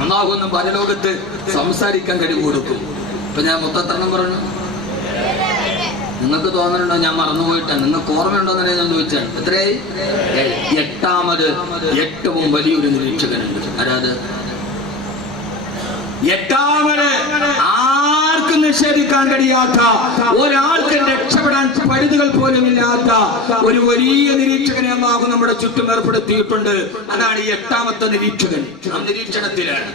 അല്ലാഹു പരലോകത്ത് സംസാരിക്കാൻ കഴിവ് കൊടുക്കും. ഇപ്പൊ ഞാൻ മൊത്തത്തെണ്ണം പറഞ്ഞു, നിങ്ങൾക്ക് തോന്നുന്നുണ്ടോ ഞാൻ മറന്നുപോയിട്ടാണ്? നിങ്ങൾക്ക് ഓർമ്മയുണ്ടോന്നെ ഞാൻ ചോദിച്ചാണ്. എത്രയായി? 8ാമത് ഏറ്റവും വലിയൊരു നിരീക്ഷകനുണ്ട്. അതായത് 8ാമത് ആർക്കും നിഷേധിക്കാൻ കഴിയാത്ത, ഒരാൾക്ക് രക്ഷപ്പെടാൻ പഴുതുകൾ പോലും ഇല്ലാത്ത ഒരു വലിയ നിരീക്ഷകനെ അല്ലാഹു നമ്മുടെ ചുറ്റും ഏർപ്പെടുത്തിയിട്ടുണ്ട്. അതാണ് 8ാമത്തെ നിരീക്ഷകൻ. നാം നിരീക്ഷണത്തിലാണ്.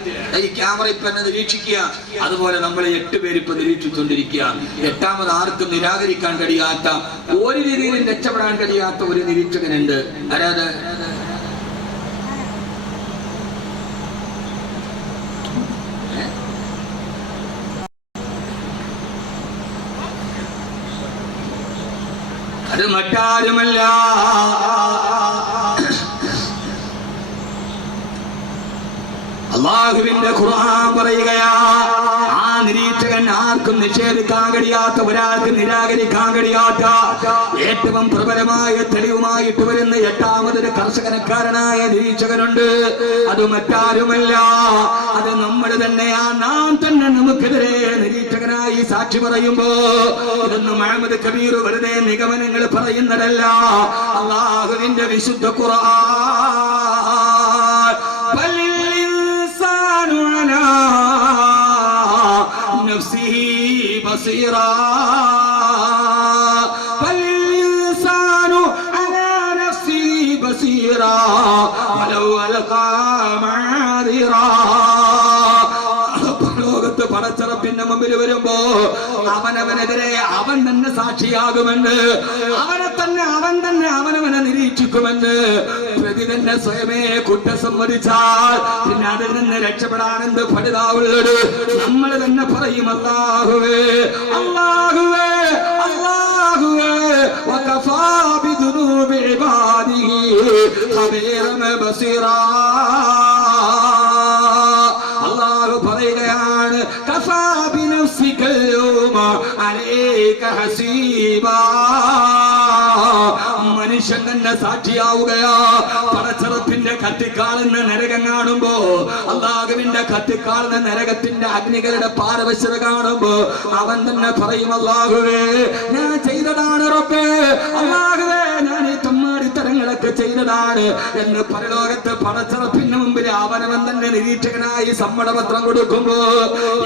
ഈ ക്യാമറ ഇപ്പൊ എന്നെ നിരീക്ഷിക്കുക, അതുപോലെ നമ്മൾ 8 പേര് ഇപ്പൊ നിരീക്ഷിച്ചുകൊണ്ടിരിക്കുക. 8ാമത് ആർക്കും നിരാകരിക്കാൻ കഴിയാത്ത, ഒരു രീതിയിലും രക്ഷപ്പെടാൻ കഴിയാത്ത ഒരു നിരീക്ഷകനുണ്ട്. അതായത് അത് മറ്റാരുമല്ല, അല്ലാഹുവിന്റെ ഖുർആൻ പറയുകയാ. ആ നിരീക്ഷകൻ ആർക്കും നിഷേധിക്കാൻ കഴിയാത്ത, ഒരാൾക്ക് നിരാകരിക്കാൻ കഴിയാത്ത, ഏറ്റവും പ്രബലമായ തെളിവുമായിട്ട് വരുന്ന 8ാമതൊരു കർശനക്കാരനായ നിരീക്ഷകനുണ്ട്. അത് മറ്റാരുമല്ല, അത് നമ്മൾ തന്നെയാ. നാം തന്നെ നമുക്കെതിരെ നിരീക്ഷകനായി സാക്ഷി പറയുമ്പോ ഇതൊന്നും മുഹമ്മദ് കബീർ വെറുതെ നിഗമനങ്ങൾ പറയുന്നതല്ല. അല്ലാഹുവിന്റെ വിശുദ്ധ ഖുർആൻ بصيرا فالإنسان على نفسه بصيرا ولو ألقى معاذيرا. ലോകത്ത് പടച്ചറപ്പിന്റെ മുമ്പിൽ വരുമ്പോ അവനവനെതിരെ അവൻ തന്നെ സാക്ഷിയാകുമെന്ന്, അവൻ തന്നെ അവനവനെ നിരീക്ഷിക്കുമെന്ന് പ്രതി തന്നെ സ്വയമേ കുറ്റം സമ്മതിച്ചാൽ പിന്നെ അതിൽ നിന്ന് രക്ഷപ്പെടാൻ എന്ത് ഫലിതാവുള്ളത്? നമ്മൾ തന്നെ പറയും, അല്ലാഹുവേ അല്ലാഹുവേ അല്ലാഹുവേ വകഫാ ബിദുനൂബി ഇബാദിഹി ഖബീറൻ ബസീറാ. അല്ലാഹു പറയുകയാണ്, കഫാ ബിനഫ്സിക യൗമ അലൈക ഹസീബാ. മനുഷ്യൻ തന്നെ സാക്ഷിയാവുകയാ. പടച്ചറപ്പിന്റെ കത്തിക്കാളുന്ന നരകം കാണുമ്പോ, അല്ലാഹുവിന്റെ കത്തിക്കാളുന്ന നരകത്തിന്റെ അഗ്നികളുടെ പാരവശ്യത കാണുമ്പോ അവൻ തന്നെ പറയും, അല്ലാഹുവേ ഞാൻ ചെയ്തതാണ് റബ്ബേ, അല്ലാഹുവേ ഞാൻ ഈ തമ്മാടിത്തരങ്ങളെ എന്തൊക്കെ ചെയ്തതാണ് എന്ന് പരലോകത്ത് പടച്ചറപ്പിന് മുമ്പിൽ അവനവൻ തന്നെ നിരീക്ഷകനായി സമ്മതപത്രം കൊടുക്കുമ്പോ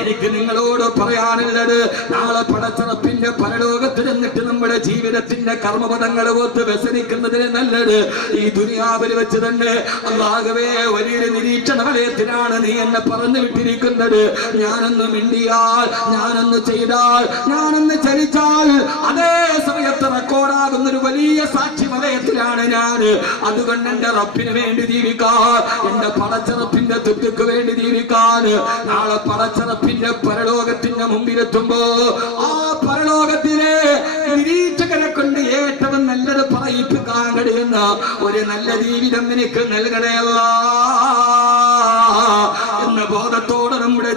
എനിക്ക് നിങ്ങളോട് പറയാനുള്ളത്, നാളെ പടച്ചറപ്പിന്റെ പരലോകത്ത് നിന്നിട്ട് നമ്മുടെ ജീവിതത്തിന്റെ കർമ്മപദങ്ങൾ ഓർത്ത് വ്യസനിക്കുന്നതിന് നല്ലത് ഈ ദുനിയാവിൽ വെച്ച് തന്നെ അല്ലാഹുവേ വലിയൊരു നിരീക്ഷണ വലയത്തിലാണ് നീ എന്നെ പറഞ്ഞു വിട്ടിരിക്കുന്നത്. ഞാനൊന്ന് മിണ്ടിയാൽ, ഞാനൊന്ന് ചെയ്താൽ, ഞാനൊന്ന് ചലിച്ചാൽ അതേ സമയത്ത് റെക്കോർഡാകുന്ന ഒരു വലിയ സാക്ഷി വലയത്തിലാണ് ഞാൻ. അതുകൊണ്ട് എന്റെ റബ്ബിന് വേണ്ടി ജീവിക്കാൻ, എന്റെ പടച്ചറപ്പിന്റെ തൃപ്തിക്ക് വേണ്ടി ജീവിക്കാൻ നാളെ പടച്ചറപ്പിന്റെ പരലോകത്തിന്റെ മുമ്പിലെത്തുമ്പോ ആ പരലോകത്തിലെ നിരീക്ഷകരെ കൊണ്ട് ഏറ്റവും നല്ലത് പറയിപ്പിക്കാൻ കഴിയുന്ന ഒരു നല്ല ജീവിതം എനിക്ക് നൽകണയല്ല എന്ന ബോധത്തോടെ നമ്മുടെ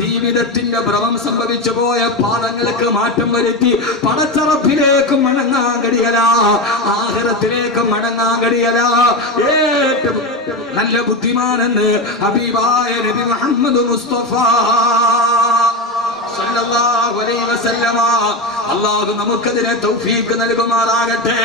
ജീവിതത്തിന്റെ ഭ്രമം സംഭവിച്ചു പോയ പാദങ്ങൾക്ക് മാറ്റം വരുത്തി പടച്ചറപ്പിലേക്ക് മടങ്ങാൻ കഴിയല, ആഖിറത്തിലേക്ക് മടങ്ങാൻ കഴിയല. ഏറ്റവും നല്ല ബുദ്ധിമാനെന്ന് ഹബീബായ നബി മുഹമ്മദ് മുസ്തഫ സല്ലല്ലാഹു അലൈഹി വസല്ലമ അല്ലാഹു നമുക്കതിനെ തൗഫീഖ് നൽകുമാറാകട്ടെ.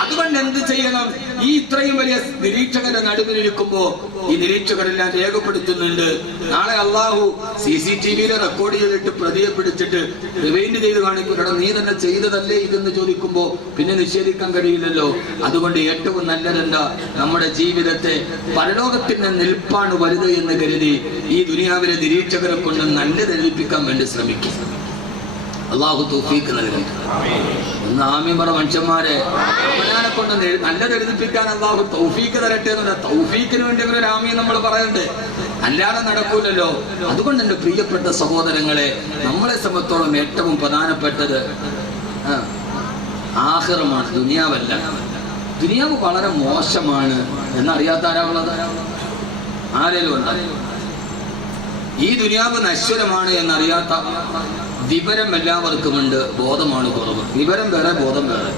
അതുകൊണ്ട് എന്ത് ചെയ്യണം? ഈ ഇത്രയും വലിയ നിരീക്ഷകരുടെ നടുവിലിരിക്കുമ്പോ ഈ നിരീക്ഷകരെല്ലാം രേഖപ്പെടുത്തുന്നുണ്ട്. നാളെ അള്ളാഹു CCTV-യിൽ റെക്കോർഡ് ചെയ്തിട്ട് പ്രതിയെ പിടിച്ചിട്ട് റിവൈൻഡ് ചെയ്ത് കാണിക്കും. നീ തന്നെ ചെയ്തതല്ലേ ഇതെന്ന് ചോദിക്കുമ്പോ പിന്നെ നിഷേധിക്കാൻ കഴിയില്ലല്ലോ. അതുകൊണ്ട് ഏറ്റവും നല്ലതെന്താ? നമ്മുടെ ജീവിതത്തെ പരലോകത്തിന്റെ നിൽപ്പാണ് വലുത് എന്ന് കരുതി ഈ ദുനിയാവിലെ നിരീക്ഷകരെ കൊണ്ട് നല്ലത് എഴുതിപ്പിക്കാൻ വേണ്ടി ശ്രമിക്കും. അള്ളാഹു തൗഫീഖ് നൽകട്ടെ. ഒന്ന് ആമീൻ പറ മനുഷ്യന്മാരെ. അവനെ കൊണ്ട് നല്ലത് എഴുതിപ്പിക്കാൻ അള്ളാഹു തൗഫീഖ് തരട്ടെ എന്നുള്ള തൗഫീഖിന് വേണ്ടി ഒരു ആമീൻ നമ്മൾ പറയണ്ടേ, അല്ലാതെ നടക്കൂലല്ലോ. അതുകൊണ്ട് എന്റെ പ്രിയപ്പെട്ട സഹോദരങ്ങളെ, നമ്മളെ സംബന്ധിച്ചോളം ഏറ്റവും പ്രധാനപ്പെട്ടത് ആഖിറമാണ്, ദുനിയാവല്ല. ദുനിയാവ് വളരെ മോശമാണ് എന്നറിയാത്ത ആരാളുള്ളത്? ആരേലും ഉണ്ടാകും. ഈ ദുനിയാവ് നശ്വരമാണ് എന്നറിയാത്ത വിവരം എല്ലാവർക്കുമുണ്ട്, ബോധമാണ് കുറവ്. വിവരം വേറെ, ബോധം വേറെ.